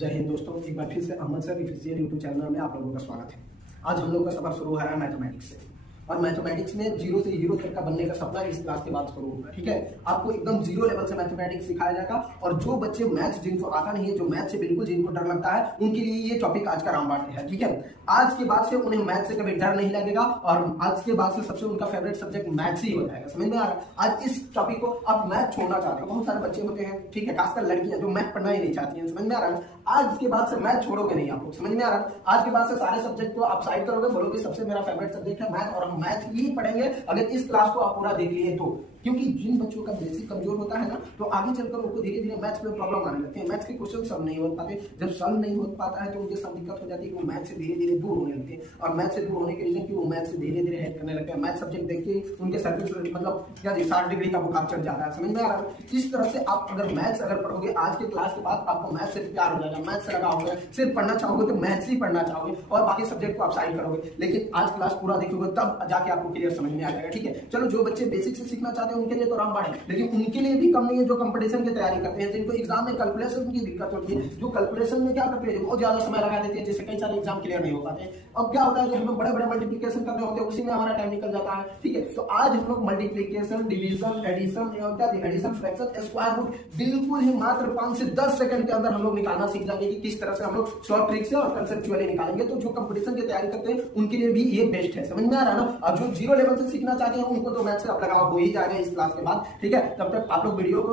जय हिंद दोस्तों, एक बार फिर से Ahmed sir official YouTube channel में आप लोगों का स्वागत है। आज हम लोग का सफर शुरू हो रहा है मैथमेटिक्स से, और मैथमेटिक्स में जीरो से हीरो तक का बनने का सपना इस क्लास के बाद शुरू होगा। ठीक है, आपको एकदम जीरो लेवल से मैथमेटिक्स सिखाया जाएगा, और जो बच्चे मैथ्स जिनको आता नहीं है, जो मैथ्स से बिल्कुल जिनको डर लगता है, उनके लिए ये टॉपिक आज का रामबाण है। ठीक है, आज के बाद से उन्हें मैथ्स से कभी डर नहीं लगेगा, और आज के बाद से सबसे उनका फेवरेट सब्जेक्ट मैथ्स ही हो जाएगा। समझ में आ रहा है? आज इस टॉपिक को आप मैथ छोड़ना चाहते हो, बहुत सारे बच्चे होते हैं, ठीक है, खासकर लड़कियां जो मैथ पढ़ना ही नहीं चाहती हैं। समझ में आ रहा है? आज के बाद से मैथ छोड़ोगे नहीं आप लोग। समझ में आ रहा है? आज के बाद से सारे सब्जेक्ट को आप साइड करोगे, बोलोगे सबसे मेरा फेवरेट सब्जेक्ट है मैथ, और हम मैथ ही पढ़ेंगे अगर इस क्लास को आप पूरा देख लिए तो। क्योंकि जिन बच्चों का बेसिक कमजोर होता है ना, तो आगे चलकर उनको धीरे धीरे मैथ्स में प्रॉब्लम आने लगती है। मैथ्स के क्वेश्चन सॉल्व नहीं हो पाते, जब सॉल्व नहीं हो पाता है तो उनके साथ दिक्कत हो जाती है कि वो मैथ्स से धीरे धीरे दूर होने लगते हैं, और मैथ्स से दूर होने के रीजन कि वो मैथ्स से धीरे धीरे हेट करने लगते हैं। मैथ सब्जेक्ट देख के उनके सर मतलब क्या 60 डिग्री का बुखार चढ़ जाता है। समझ में आ रहा है? इस तरह से आप अगर मैथ्स अगर पढ़ोगे आज के क्लास के बाद, आपको मैथ्स से प्यार हो जाएगा, मैथ्स से लगाओगे, सिर्फ पढ़ना चाहोगे तो मैथ्स ही पढ़ना चाहोगे, और बाकी सब्जेक्ट को आप साइड करोगे। लेकिन आज क्लास पूरा देखोगे तब जाके आपको क्लियर समझ में आ जाएगा। ठीक है, चलो, जो बच्चे बेसिक से सीखना चाहते हैं उनके लिए तो रामबाण है, लेकिन उनके लिए भी कम नहीं है जो कंपटीशन की तैयारी करते हैं, जिनको एग्जाम में कैलकुलेशन की दिक्कत होती है, जो कैलकुलेशन में क्या करते हैं, बहुत ज्यादा समय लगा देते हैं, जिससे कई सारे एग्जाम क्लियर नहीं हो पाते। अब क्या होता है, जो हम बड़े बड़े मल्टीप्लिकेशन कर रहे होते हैं उसी में हमारा टाइम निकल जाता है। ठीक है, तो आज हम लोग multiplication, division, addition, addition, fraction, square root बिल्कुल ही मात्र 5 से 10 सेकंड के अंदर हम लोग निकालना सीख जाएंगे कि किस तरह से हम लोग शॉर्ट ट्रिक से और कंसेप्चुअली निकालेंगे। तो जो कंपटीशन की तैयारी करते हैं उनके लिए भी ये बेस्ट है। समझ में आ रहा है ना? अब जो जीरो लेवल से सीखना चाहते हैं उनको तो मैथ्स से आप लगाओ हो ही जाएगा इस क्लास के बाद। ठीक है, तब तक आप लोग वीडियो को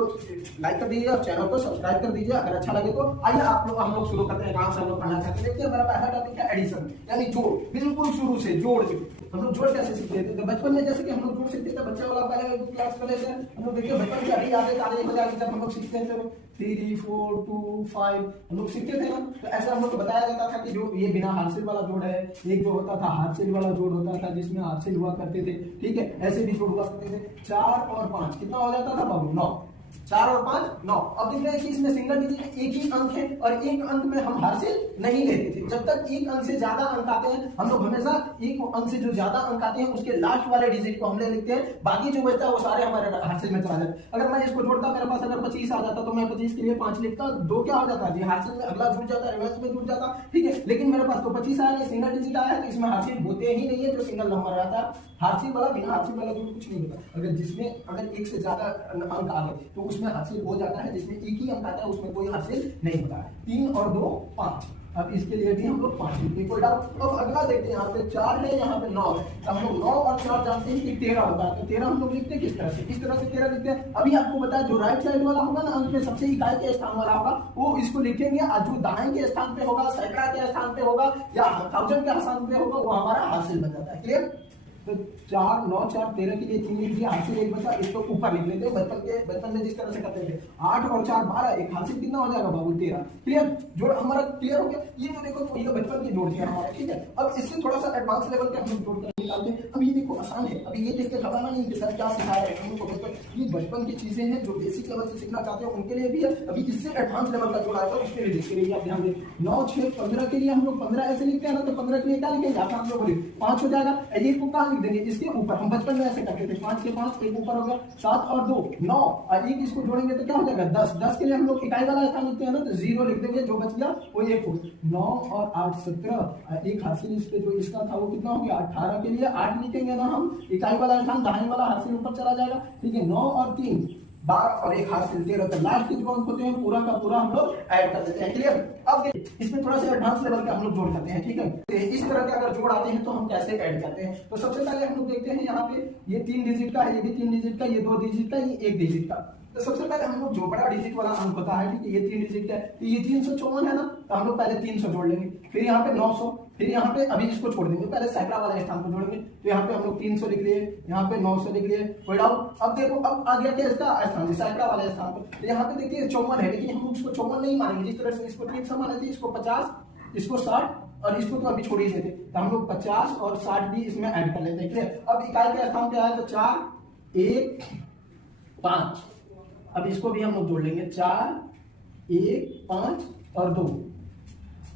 लाइक कर दीजिए और चैनल को सब्सक्राइब कर दीजिए अगर अच्छा लगे तो। आइए हम लोग शुरू करते हैं, कहां से हम लोग पढ़ना चाहते हैं। देखिए, हमारा पहला टॉपिक है एडिशन, यानी जोड़। बिल्कुल शुरू से जोड़ हम लोग जोड़ कैसे सीखते थे? तो बचपन में जैसे कि हम लोग जोड़ सीखते थे, बच्चा वाला पहले क्लास में लेते हैं हम लोग। देखिए, बचपन के अभी यादें ताज़ा हो जाएगी जब हम लोग सीखते थे 3 4 2 5 हम लोग सीखते थे ना। तो ऐसा हम लोग को बताया जाता था कि जो ये बिना हासिल वाला जोड़ है, एक जो होता था हासिल वाला जोड़ होता था जिसमें हासिल हुआ करते थे। ठीक है, ऐसे भी जोड़ हुआ करते थे। 4 और 5 कितना हो जाता था बाबू? 9। 4 और 5 9। अब देख रहे हैं कि इसमें सिंगल डिजिट एक ही अंक है, और एक अंक में हम हासिल नहीं लेते थे। जब तक एक अंक से ज्यादा अंक आते हैं हम लोग हमेशा एक अंक से जो ज्यादा अंक आते हैं उसके लास्ट वाले डिजिट को हम ले लेते हैं, बाकी जो बचता है वो सारे हमारे हासिल में चला जाता है। अगर मैं इसको जोड़ता, मेरे पास अगर 25 आ जाता तो मैं 25 के लिए 5 लिखता, 2 क्या हो जाता जी हासिल में, अगला जुड़ जाता, रिवर्स में जुड़ जाता। ठीक है, लेकिन मेरे पास तो 25 आया, सिंगल डिजिट आया है, तो इसमें हासिल होते ही नहीं है जो सिंगल नंबर आता है। हासिल वाला बिना हासिल वाला जोड़ कुछ नहीं होता। अगर एक से ज्यादा अंक आ गए तो उसमें हासिल हो जाता है, जिसमें एक ही अंक आता है उसमें कोई हासिल नहीं होता है। 3 और 2 5। अब इसके लिए भी हम लोग 5 लिखते हैं, कोई डाउट? अब अगला देखते हैं, यहाँ पे 4 है, यहाँ पे 9 है, तो हम लोग 9 और 4 जानते हैं कि 13 होता है। तो 13 हम लोग लिखते हैं किस तरह से? इस तरह से 13 लिखते हैं। अभी आपको बताया जो राइट साइड वाला होगा ना, अंक में सबसे इकाई के स्थान वाला होगा, वो इसको लिखेंगे, और जो दाएं के स्थान पे होगा, सैकड़ा के स्थान पे होगा, या 1000 के स्थान पे होगा, वो हमारा हासिल बन जाता है। क्लियर? तो 4 9 4 13 के लिए 3 लिख दिया, हासिल 1 बचा, इसको ऊपर लिख लेते हैं बचपन में जिस तरह से करते थे। 8 और 4 12, एक हासिल कितना हो जाएगा बाबू? 13। क्लियर? जोड़ हमारा क्लियर हो गया। ये जो देखो, तो ये बचपन के जोड़ दिया हमारा। ठीक है, अब इससे थोड़ा सा एडवांस लेवल के हम लोग जोड़ कर निकालते हैं। अब ये देखो आसान है, अभी ये देख के घबराना नहीं कि सर क्या सिखा रहे हैं हमको। ये बचपन की चीजें हैं जो बेसिक लेवल से सीखना चाहते हैं उनके लिए भी है। अभी इससे एडवांस लेवल का जोड़ आएगा, उसके लिए जिसके लिए आप ध्यान दें। 9 6 15 के लिए हम लोग 15 ऐसे लिखते हैं ना, तो 15 के लिए क्या लिखेंगे? आप हम लोग बोले 5 हो जाएगा। एक को कहाँ लिख देंगे? इसके ऊपर। हम बचपन में ऐसे करते थे, 5 के 5, एक ऊपर हो गया, 7 और 2 9, और एक इसको जोड़ेंगे तो क्या हो जाएगा? 10। 10 के लिए हम लोग इकाई वाला स्थान लिखते हैं ना, तो 0 लिख देंगे, जो बच गया वो 1 हो। 9 और 8 17, एक हासिल इस पे जो इसका था वो कितना हो गया? 18 के लिए 8 लिखेंगे ना हम, इकाई वाला स्थान दाहिने वाला हासिल ऊपर चला जाएगा। ठीक है, 9 और 3 12 और एक हासिल 13, तो लास्ट के जो अंक होते हैं पूरा का पूरा हम लोग ऐड कर देते हैं। क्लियर? अब इसमें थोड़ा सा एडवांस लेवल का हम लोग जोड़ करते हैं। ठीक है, इस तरह के अगर जोड़ आते हैं तो हम कैसे ऐड करते हैं? तो सबसे पहले हम लोग देखते हैं, यहाँ पे ये 3 डिजिट का है, ये भी 3 डिजिट का, ये 2 डिजिट का, ये 1 डिजिट का। तो सबसे पहले हम लोग जो बड़ा डिजिट वाला अंक होता है, ठीक है, ये 3 डिजिट का है, तो ये 354 है ना, तो हम लोग पहले 300 जोड़ लेंगे, फिर यहाँ पे 900, फिर यहाँ पे अभी इसको छोड़ देंगे, पहले सैकड़ा वाले स्थान को जोड़ेंगे। तो यहाँ पे हम लोग 300 लिख लिए, यहाँ पे 900 लिख लिए, कोई डाउट? अब देखो, अब आ गया क्या इसका स्थान? सैकड़ा वाले स्थान पे। तो यहाँ पे देखिए 54 है, लेकिन हम इसको 54 नहीं मानेंगे, जिस तरह से इसको ठीक से माने थे, इसको 50, इसको 60, और इसको तो अभी छोड़ ही देते। तो हम लोग 50 और 60 भी इसमें ऐड कर लेते हैं। क्लियर? अब इकाई के स्थान पे आया तो 4 1 5, अब इसको भी हम लोग जोड़ लेंगे, 4 1 5 और 2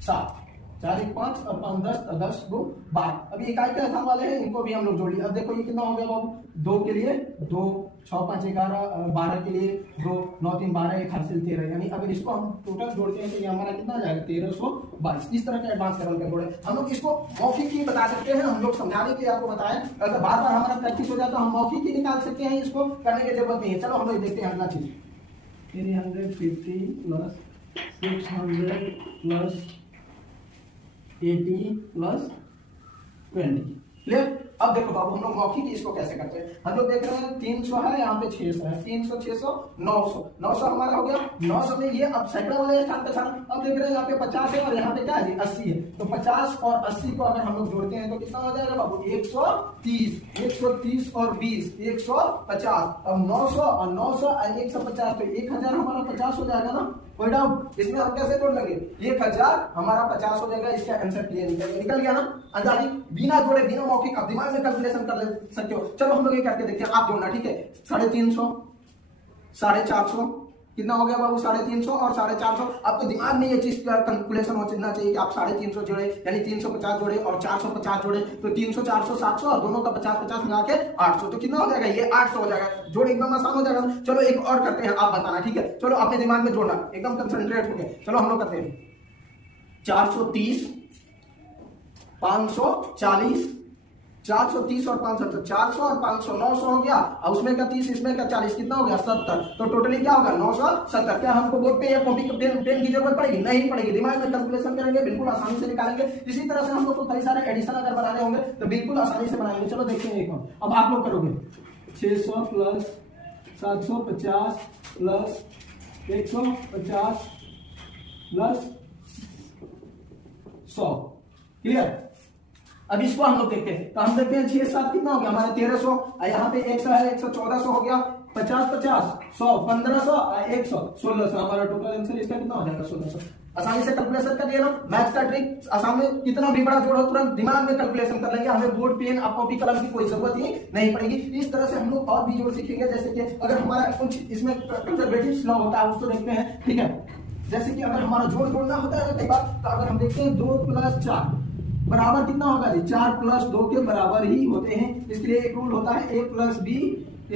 7। 4 1 5 और 5 10 और 10 2 12। अभी इकाई के स्थान वाले हैं, इनको भी हम लोग जोड़ लिए। अब देखो ये कितना हो गया बाबू, 2 के लिए 2, 6 5 11, 12 के लिए 2, 9 3 12, 1 हासिल 13। यानी अगर इसको हम टोटल जोड़ते हैं तो ये हमारा कितना आ जाएगा 1322। इस तरह के एडवांस लेवल के जोड़े हम लोग इसको मौखिक ही बता सकते हैं, हम लोग समझाने के लिए आपको बताएं। अगर बार बार हमारा प्रैक्टिस हो जाता है हम मौखिक ही निकाल सकते हैं, इसको करने की जरूरत नहीं है। चलो हम लोग देखते हैं अगला चीज। 350 प्लस 600 प्लस 80 प्लस 20। क्लियर? अब देखो बाबू हम लोग मौखिक इसको कैसे करते हैं। हम लोग देख रहे हैं 300 है, यहाँ पे 600 है, 300 600 900, 900 हमारा हो गया। 900 में ये अब सैकड़ों वाले स्थान पे था। अब देख रहे हैं यहाँ पे 50 है और यहाँ पे क्या है 80 है, तो 50 और 80 को अगर हम लोग जोड़ते हैं तो कितना हो जाएगा बाबू 130, 130 और 20 150। अब 900 और 900 और 150 तो 1000 हमारा 50 हो जाएगा ना। कोई डाउट? इसमें हम कैसे जोड़ लेंगे, 1000 हमारा 50 हो जाएगा। इसका आंसर क्लियर निकल गया ना। अंदाजी बिना जोड़े बिना मौखिक आप दिमाग में कैलकुलेशन कर सकते हो। चलो हम लोग ये करके देखते हैं, आप जोड़ना, ठीक है। 350 450 कितना हो गया बाबू 350 और 450। आपको दिमाग में ये चीज का कैलकुलेशन होना चाहिए कि आप 350 जोड़े यानी 350 जोड़े और 450 जोड़े तो 300 400 700 और दोनों का 50 50 मिला के 800, तो कितना हो जाएगा ये 800 हो जाएगा। जोड़ एकदम आसान हो जाएगा। चलो एक और करते हैं, आप बताना, ठीक है। चलो अपने दिमाग में जोड़ना, एकदम कंसंट्रेट होके। चलो हम लोग करते हैं 430 540 430 और 500 तो 400 और 500 900 हो गया, और उसमें का 30 इसमें का 40 कितना हो गया 70। तो टोटली क्या होगा 970। क्या हमको बोर्ड पे या कॉपी पेन की जरूरत पड़ेगी? नहीं पड़ेगी। दिमाग में कैलकुलेशन करेंगे, बिल्कुल आसानी से निकालेंगे। इसी तरह से हम लोग को कई सारे एडिशन अगर बनाने होंगे तो बिल्कुल आसानी से बनाएंगे। चलो देखते हैं एक और। अब आप लोग करोगे 600 प्लस 750 प्लस 150 प्लस 100। क्लियर? अब इसको हम लोग देखते हैं, तो हम देखते हैं 6 7 कितना हो गया हमारे 1300, यहाँ पे 100 है 100 1400 हो गया, 50 50 100 1500 100 1600। हमारा टोटल आंसर इसका कितना हो जाएगा 1600। आसानी से कैलकुलेशन कर दिया ना। मैथ्स का ट्रिक आसान में कितना भी बड़ा जोड़ हो तुरंत दिमाग में कैलकुलेशन कर लेंगे। हमें बोर्ड पेन और कॉपी कलम की कोई जरूरत ही नहीं पड़ेगी। इस तरह से हम लोग और भी जोड़ सीखेंगे, जैसे कि अगर हमारा कुछ इसमें कंजर्वेटिव लॉ होता है उसको देखते हैं, ठीक है। जैसे कि अगर हमारा जोड़ जोड़ना होता है कई बार, तो अगर हम देखते हैं 2 + 4 बराबर कितना होगा जी 4 + 2 के बराबर ही होते हैं। इसके लिए एक रूल होता है a + b =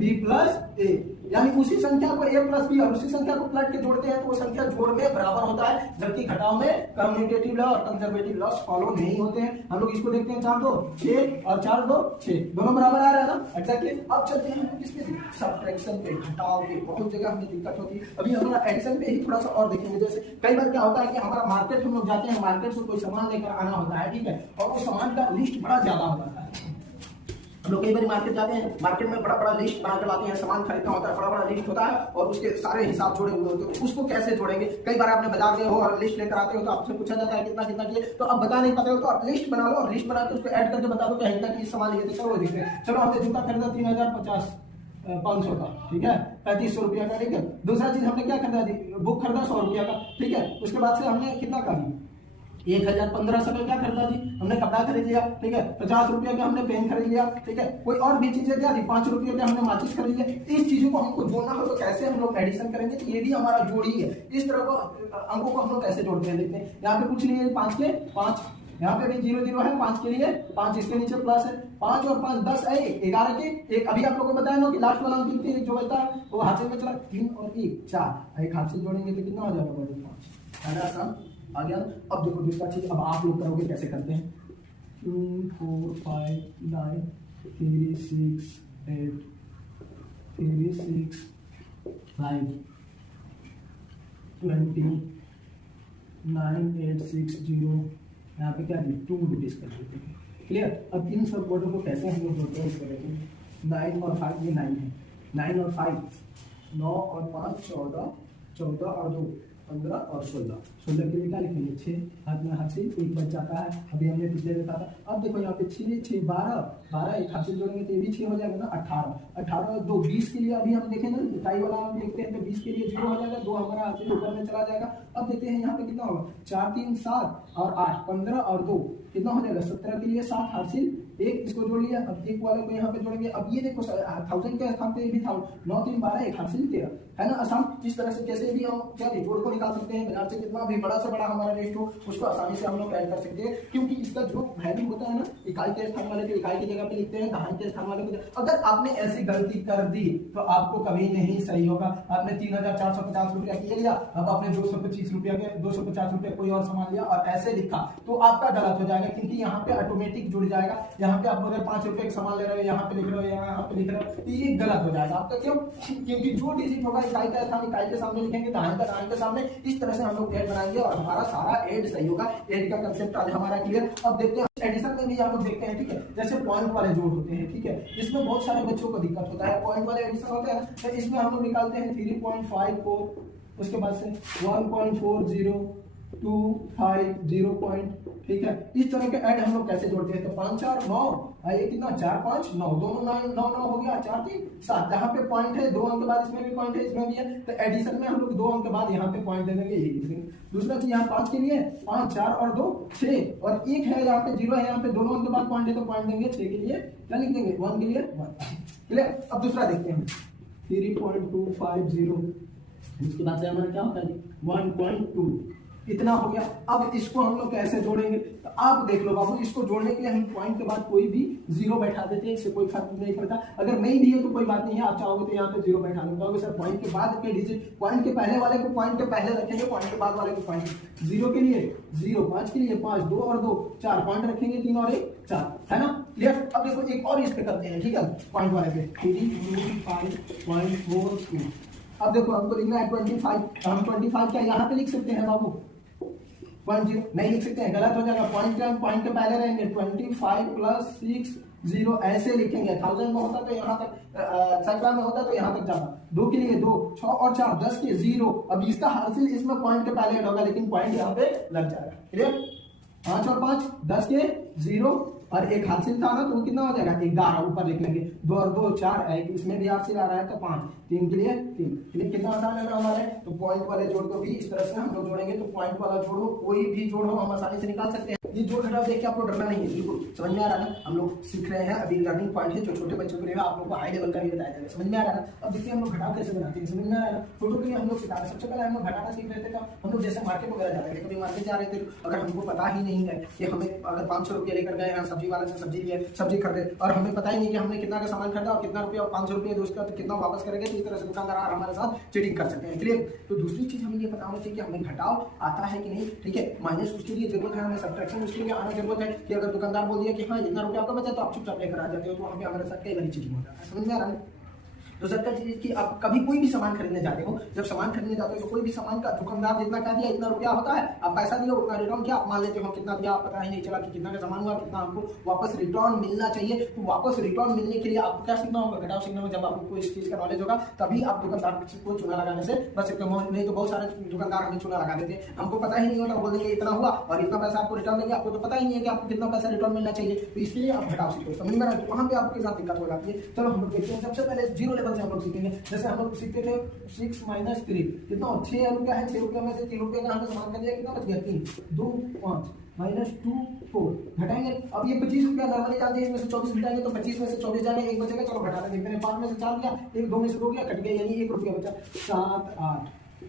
b + a, यानी उसी संख्या को a + b और उसी संख्या को पलट के जोड़ते हैं तो वो संख्या जोड़ में बराबर होता है, जबकि घटाव में कम्यूटेटिव लॉ और कंजर्वेटिव लॉ फॉलो नहीं होते हैं। हम लोग इसको देखते हैं 4 2 6 और 4 2 6 दोनों बराबर आ रहा है ना। एग्जैक्टली। अब चलते हैं किसपे, सब्ट्रैक्शन पे, घटाव पे। बहुत जगह हमें दिक्कत होती है। अभी हमारा एडिशन पे ही थोड़ा सा और देखेंगे। जैसे कई बार क्या होता है कि हमारा मार्केट हम लोग जाते हैं, मार्केट से कोई सामान लेकर आना होता है, ठीक है, और वो सामान का लिस्ट बड़ा ज्यादा होता है। हम लोग कई बार मार्केट जाते हैं, मार्केट में बड़ा बड़ा लिस्ट बनाकर लाते हैं, सामान खरीदना होता है, बड़ा बड़ा लिस्ट होता है और उसके सारे हिसाब जोड़े हुए होते हैं। उसको कैसे जोड़ेंगे? कई बार आपने बाजार गए हो और लिस्ट लेकर आते हो तो आपसे पूछा जाता है कितना कितना किए, तो आप बता नहीं पाते हो तो आप लिस्ट बना लो और लिस्ट बना के उसको ऐड करके बता दो कि इतना की सामान लिए थे। चलो देखते हैं। चलो हमने जूता खरीदा 3050 का, ठीक है, 3500 रुपया का, ठीक है। दूसरा चीज हमने क्या खरीदा जी, बुक खरीदा 100 रुपया का, ठीक है। उसके बाद से हमने कितना का 1500 का क्या खरीदा जी, हमने कपड़ा खरीद लिया, ठीक है। 50 रुपया का हमने पेन खरीद लिया, ठीक है। कोई और भी चीजें क्या थी, 5 रुपये का हमने माचिस खरीद लिया। इस चीजों को हमको जोड़ना हो तो कैसे हम लोग एडिशन करेंगे, तो ये भी हमारा जोड़ी है। इस तरह को अंकों को हम लोग कैसे जोड़ते हैं देखते हैं। यहाँ पे कुछ नहीं है, 5 के 5, यहाँ पे भी 0 0 है, 5 के लिए 5, इसके नीचे प्लस है, 5 और 5 10 है, 11 के एक। अभी आप लोगों को बताया ना कि लास्ट वाला अंक जो बचता है वो हाथ से में चला, 3 और 1 4, एक हाथ से जोड़ेंगे तो कितना हो जाएगा 5, है ना आसान आ गया। अब देखो दूसरा चीज, अब आप लोग करोगे कैसे करते हैं। 2 4 5 9 3 6 8 3 6 5 20 9 8 6 0, यहाँ पे क्या 2 डिवाइड कर देते हैं। क्लियर? अब इन सब वर्डों को कैसे हम लोग जोड़ते हैं इसको देखें। 9 और 5 ये 9 है, 9 और 5 9 और 5 14, 14 और 2 15 और 16, 16 के लिए क्या लिखेंगे 6, हाथ में हाथ से एक बच जाता है। अभी हमने पिछले देखा था। अब देखो यहाँ पे 6 6 12 12, एक हाथ से जोड़ेंगे तो ये भी 6 हो जाएगा ना। 18 18 2 20 के लिए अभी हम देखें ना, इकाई वाला हम देखते हैं तो 20 के लिए 0 हो जाएगा, 2 हमारा हाथ से ऊपर में चला जाएगा। अब देखते हैं यहाँ पे कितना होगा, 4 3 7 और 8 15 और 2 कितना हो जाएगा 17 के लिए 7 हासिल 1, इसको जोड़ लिया। अब एक वाले को यहाँ पे जोड़ेंगे। अब ये देखो 1000 के स्थान पे भी था 9 3 12, 1 हासिल 13, है ना आसान। इस तरह से कैसे भी हम क्या जोड़ को निकाल सकते हैं बाजार से, कितना भी बड़ा से बड़ा हमारा रेट हो उसको आसानी से हम लोग ऐड कर सकते हैं, क्योंकि इसका जो वैल्यू होता है ना, इकाई के स्थान वाले को इकाई की जगह पे लिखते हैं, दहाई के स्थान वाले को। अगर आपने ऐसी गलती कर दी तो आपको कभी नहीं सही होगा। आपने 3450 रुपया के लिया, अब आपने 225 रुपया के 250 रुपया कोई और सामान लिया और ऐसे लिखा तो आपका गलत हो जाएगा, क्योंकि यहाँ पे ऑटोमेटिक जुड़ जाएगा। यहाँ पे आप अगर 5 रुपए का सामान ले रहे हो, यहाँ पे लिख रहे हो, यहाँ पे लिख रहे हो, तो ये गलत हो जाएगा आपका। क्यों? क्योंकि जो डिजिट होगा इकाई का स्थान इकाई के सामने लिखेंगे, दहाई का दहाई के सामने। इस तरह से हम लोग ऐड बनाएंगे और हमारा सारा ऐड सही होगा। ऐड का कंसेप्ट आज हमारा क्लियर। अब देखते हैं एडिशन में भी हम लोग देखते हैं, ठीक है। जैसे पॉइंट वाले जोड़ होते हैं, ठीक है, इसमें बहुत सारे बच्चों को दिक्कत होता है। पॉइंट वाले एडिशन होते हैं तो इसमें हम लोग निकालते हैं 3.54, उसके बाद से 1.40, 250 पॉइंट, ठीक है। इस तरह के ऐड हम लोग कैसे जोड़ते हैं? तो 5 4 9, ये कितना 4 5 9, दोनों 9 9 9 हो गया, 4 3 7। यहाँ पे पॉइंट है, 2 अंक के बाद इसमें भी पॉइंट है, इसमें भी है, तो एडिशन में हम लोग 2 अंक के बाद यहाँ पे पॉइंट दे देंगे, ये लिख देंगे। दूसरा चीज यहाँ 5 के लिए 5 4 और 2 6 और 1 है, यहाँ पे 0 है, यहाँ पे दोनों अंक के बाद पॉइंट है तो पॉइंट देंगे। 6 के लिए क्या लिख देंगे? 1 के लिए 1, क्लियर। अब दूसरा देखते हैं 3.250, इसके बाद से हमारा क्या होता है 1.2, इतना हो गया। अब इसको हम लोग कैसे जोड़ेंगे? तो आप देख लो बाबू, इसको जोड़ने के लिए हम पॉइंट के बाद कोई भी 0 बैठा देते हैं, इससे कोई फर्क नहीं पड़ता। अगर नहीं भी है तो कोई बात नहीं है, आप चाहोगे तो यहाँ पे 0 बैठा दो। सर पॉइंट के बाद के डिजिट, पॉइंट के पहले वाले को पॉइंट के पहले रखेंगे, पॉइंट के बाद वाले को पॉइंट। 0 के लिए 0, 5 के लिए 5, 2 और 2 4 पॉइंट रखेंगे, 3 और 1 4, है ना, क्लियर। अब देखो एक और इस पे करते हैं, ठीक है, पॉइंट वाले पे 3.5.42। अब देखो हमको लिखना है 25, हम 25 क्या यहाँ पे लिख सकते हैं बाबू? 0 नहीं लिख सकते हैं, गलत हो जाएगा। पॉइंट के पहले रहेंगे 25 + 6 0, ऐसे लिखेंगे। 1000 में होता तो यहाँ तक, सैकड़ा में होता तो यहाँ तक जाता। 2 के लिए 2, 6 और 4 10 के 0। अब इसका हासिल इसमें पॉइंट के पहले होगा, लेकिन पॉइंट यहाँ पे लग जाएगा, क्लियर। 5 और 5 10 के 0 और एक हासिल था ना, तो वो कितना हो जाएगा 11, ऊपर लिख लेंगे। 2 और 2 4, इसमें भी हासिल आ रहा है तो 5, 3 के लिए 3, कितना आसान है ना हमारे। तो पॉइंट वाले जोड़ को भी इस तरह से हम लोग जोड़ेंगे। तो पॉइंट वाला जोड़ हो, कोई भी जोड़ हो, हम आसानी से निकाल सकते हैं। ये जोड़ घटाव देख के आपको डरना नहीं है, बिल्कुल समझ में आ रहा है ना। हम लोग सीख रहे हैं, अभी लर्निंग पॉइंट है जो छोटे बच्चों के लिए, आप लोग को हाई लेवल का भी बताया जाएगा, समझ में आ रहा है ना। अब देखिए हम लोग घटाव कैसे बनाते हैं, समझ में आ रहा है ना। छोटों के लिए हम लोग सिखा रहे हैं। सबसे पहले हम लोग घटाना सीख रहे थे, हम लोग जैसे मार्केट वगैरह जा रहे थे, कभी मार्केट जा रहे थे, अगर हमको पता ही नहीं है कि हमें अगर 500 रुपये लेकर गए हैं, सब्जी वाले से सब्जी लिए, सब्जी खरीदे और हमें पता ही नहीं कि हमने कितना का सामान खरीदा और कितना रुपया, 500 रुपये दोस्त तो कितना वापस करेंगे, तो इस तरह से दुकानदार हमारे साथ चीटिंग कर सकते हैं, क्लियर। तो दूसरी चीज हमें ये पता होना चाहिए कि हमें घटाव आता है कि नहीं, ठीक है। माइनस उसके लिए जरूरत है, हमें सब्ट्रैक्शन उसके लिए आना जरूरत है कि अगर दुकानदार बोल दिया कि हाँ इतना रुपया आपका बचा, तो आप चुपचाप लेकर आ जाते हो, तो हमें हमारे साथ कई बार चीटिंग होता है, समझ में आ रहा है। तो सबका चीज कि आप कभी कोई भी सामान खरीदने जाते हो, जब सामान खरीदने जाते हो तो कोई भी सामान का दुकानदार जितना कह दिया इतना रुपया होता है, आप पैसा दिए उतना रिटर्न किया, आप मान लेते हो कितना दिया, पता ही नहीं चला कि कितना का सामान हुआ, कितना आपको वापस रिटर्न मिलना चाहिए। तो वापस रिटर्न मिलने के लिए आपको क्या सीखना होगा? घटाव सीखना होगा। जब आपको इस चीज का नॉलेज होगा तभी आप दुकानदार को चूना लगाने से बच सकते हो। नहीं तो बहुत सारे दुकानदार हमें चूना लगा देते हैं, हमको पता ही नहीं होता, बोल देंगे इतना हुआ और इतना पैसा आपको रिटर्न देंगे, आपको तो पता ही नहीं है कि आपको कितना पैसा रिटर्न मिलना चाहिए। तो इसके लिए आप घटाव सीखो, समझ में आ रहा है। वहां पे आपके साथ दिक्कत हो जाती है। चलो हम लोग देखते हैं, सबसे पहले 0 लेवल से हम लोग सीखेंगे। जैसे हम लोग सीखते थे 6 - 3, कितना 6 रुपया है, 6 रुपये में से 3 रुपये का हमने सामान कर लिया, कितना बच गया 3, 2 5 -2 4, घटाएंगे। अब ये 25 रुपया नॉर्मली जानते हैं, इसमें से 24 घटाएंगे तो 25 में से 24 जाने, 1 बचेगा, चलो घटाते देखते हैं। 5 में से 4 गया, 1 2 में से 2 गया, कट गया, यानी 1 रुपया बचा। 7 8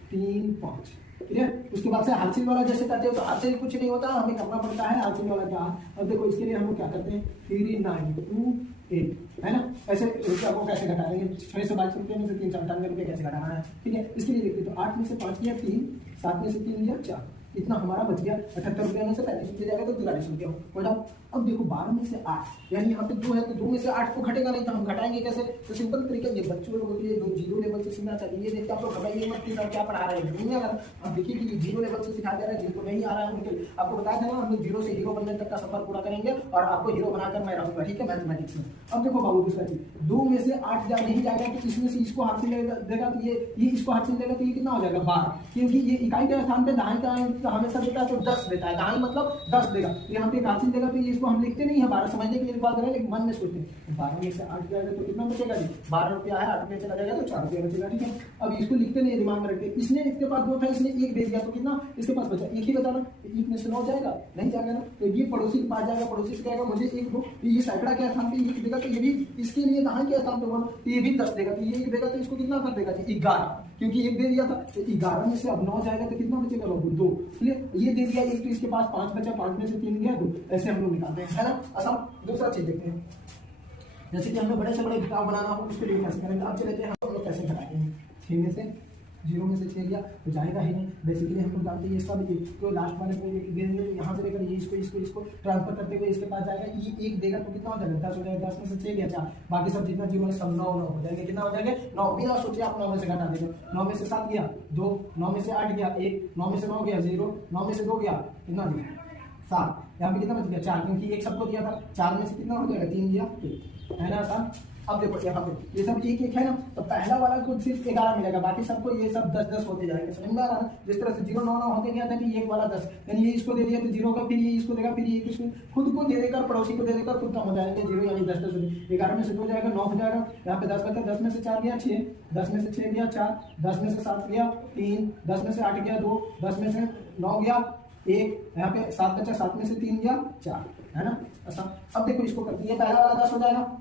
3 5, क्लियर। उसके बाद से हासिल वाला जैसे करते हो तो हासिल कुछ नहीं होता, हमें करना पड़ता है हासिल वाला क्या। अब देखो इसके लिए हम लोग क्या करते हैं, 3 9 2 8, है ना। ऐसे रुपया को कैसे घटाएंगे, 6 से 22 रुपये में से 398 रुपये कैसे घटाना है, ठीक है। इसके लिए देखते तो 8 में से 5 लिया 3, 7 में से 3 लिया 4, इतना हमारा बच गया। 78 रुपये में से 35 रुपये जाएगा तो 43 रुपये हो जाओ। अब देखो 12 में से 8, यानी यहाँ पे 2 है तो 2 में से 8 को घटेगा नहीं, तो हम घटाएंगे कैसे? तो सिंपल तरीका, ये बच्चों लोगों के लिए जो 0 लेवल से सीखना चाहिए, ये देखते आप लोग घटाइए मत कि सर क्या पढ़ा रहे हैं, नहीं आ रहा। अब देखिए कि 0 लेवल से सिखाया जा रहा है, जिनको नहीं आ रहा है उनके आपको बताया था ना, हम लोग 0 से हीरो बनने तक का सफर पूरा करेंगे और आपको हीरो बनाकर मैं रहूंगा, ठीक है, मैथमेटिक्स में। अब देखो बाबू दूसरा चीज, 2 में से 8 जा नहीं जाएगा तो इसमें से इसको हाथ से देगा, तो ये इसको हाथ से देगा तो ये कितना हो जाएगा 12, क्योंकि ये इकाई के स्थान पे दाएं का हमेशा देता है तो 10 देता है, दाएं मतलब 10 देगा, तो यहाँ पे एक हासिल देगा तो ये इसको हम लिखते नहीं है 12, समझने के लिए बात करें, लेकिन मन में सोचते हैं 12 में से 8 जाएगा तो कितना बचेगा जी, 12 रुपया है, 8 रुपये चला जाएगा तो 4 रुपया बचेगा, ठीक है। अब इसको लिखते नहीं, दिमाग में रखते। इसने इसके पास 2 था, इसने 1 दे दिया तो कितना इसके पास बचा, 1 ही बचा ना, 1 में से 9 जाएगा, नहीं जाएगा ना, तो ये पड़ोसी के पास जाएगा, पड़ोसी से कहेगा मुझे 1 दो, ये सैकड़ा के स्थान पे 1 देगा तो ये भी इसके लिए दहाई के स्थान पे बोलो तो ये भी 10 देगा, तो ये 1 देगा तो इसको कितना कर देगा जी 11, क्योंकि एक दे दिया था, तो 11 में से अब 9 जाएगा तो कितना बचेगा बाबू 2। चलिए ये दे दिया एक, तो इसके पास 5 बचा, 5 में से 3 गया 2, ऐसे हम लोग निकालते हैं, है ना आसान। दूसरा चीज देखते हैं, जैसे कि हमें बड़े से बड़े घटाव बनाना हो उसके लिए कैसे करेंगे। अब चलते हैं हम लोग कैसे घटाएंगे। 6 में से 0 में से 6 गया तो जाएगा ही नहीं, बेसिकली हम लोग जानते हैं इसका भी तो लास्ट वाले को देंगे, यहाँ से लेकर ये इसको ट्रांसफर करते हुए इसके पास जाएगा, ये 1 देगा तो कितना हो जाएगा 10 हो जाएगा, 10 में से 6 गया 4, बाकी सब जितना 0 है सब 9 हो जाएंगे, कितना हो जाएंगे 9। बिना सोचे आप 9 में से घटा देंगे, 9 में से 7 गया 2, 9 में से 8 गया 1, 9 में से 9 गया 0, 9 में से 2 गया कितना दिया 7, यहाँ पे कितना बच गया 4, क्योंकि एक सबको दिया था, 4 में से कितना हो जाएगा 3 गया, है ना आसान। अब देखो यहाँ पे ये सब 1 1 है ना, तो पहला वाला को सिर्फ 11 मिलेगा, बाकी सबको ये सब 10 10 होते जाएंगे, समझ में आ रहा है। जिस तरह से 0 9 9 होते गया था कि 1 वाला 10, यानी ये इसको दे दिया तो 0 का, फिर ये इसको देगा, फिर ये इसको खुद को दे देकर पड़ोसी को दे देकर खुद कम हो जाएंगे 0, यानी 10 10 11 में से 2 जाएगा 9 हो जाएगा, यहाँ पे 10 बचा, 10 में से 4 गया 6, 10 में से 6 गया 4, 10 में से 7 गया 3, 10 में से 8 गया 2, 10 में से 9 गया 1, यहाँ पे 7 बचा, 7 में से 3 गया 4, है ना आसान। अब देखो इसको करती है, पहला वाला 10 हो जाएगा,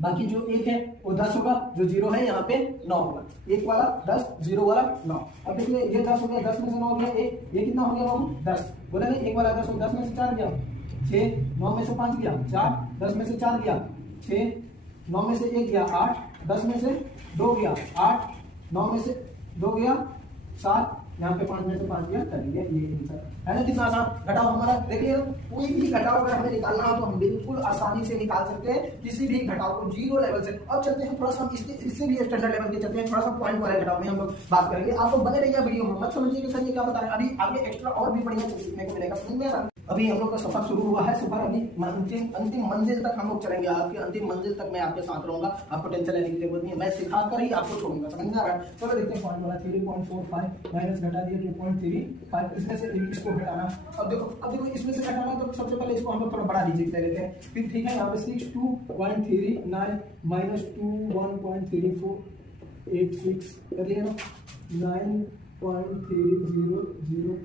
बाकी जो 1 है वो 10 होगा, जो 0 है यहाँ पे 9 होगा, 1 वाला 10 0 वाला 9। अब देखिए ये 10 हो गया, 10 में से 9 गया 1, ये कितना हो गया बाबू 10, बोला नहीं 1 वाला 10 हो, 10 में से 4 गया 6, 9 में से 5 गया 4, 10 में से 4 गया 6, 9 में से 1 गया 8, 10 में से 2 गया 8, 9 में से 2 गया 7, यहाँ पे 5 में से 5 गया कर लिया, ये आंसर है ना। कितना आसान घटाव हमारा। देखिए कोई भी घटाव अगर हमें निकालना हो तो हम बिल्कुल आसानी से निकाल सकते हैं किसी भी घटाव को 0 लेवल से। अब चलते हैं थोड़ा सा इससे भी स्टैंडर्ड लेवल के चलते हैं, थोड़ा सा पॉइंट वाले घटाव में हम लोग बात करेंगे। आप लोग बने रहिए वीडियो में, मत समझिए कि सर ये क्या बता रहे हैं, अभी आगे एक्स्ट्रा और भी बढ़िया चीज सीखने को मिलेगा, समझ में आ रहा है। अभी हम लोग का सफर शुरू हुआ है, सफर अभी अंतिम मंजिल तक हम लोग चलेंगे, आपकी अंतिम मंजिल तक मैं आपके साथ रहूंगा, आपको टेंशन लेने की जरूरत नहीं है, मैं सिखाकर ही आपको छोड़ूंगा, समझ में आ रहा है। चलो देखते हैं पॉइंट वाला 3.45 माइनस घटा दिया 2.35, इसमें से इसको घटाना। अब देखो इसमें से घटाना तो सबसे पहले इसको हम लोग थोड़ा बड़ा डिजिट ले लेते हैं, फिर ठीक है यहाँ पे 62.39 माइनस 21.3486 कर लिया ना, 9.300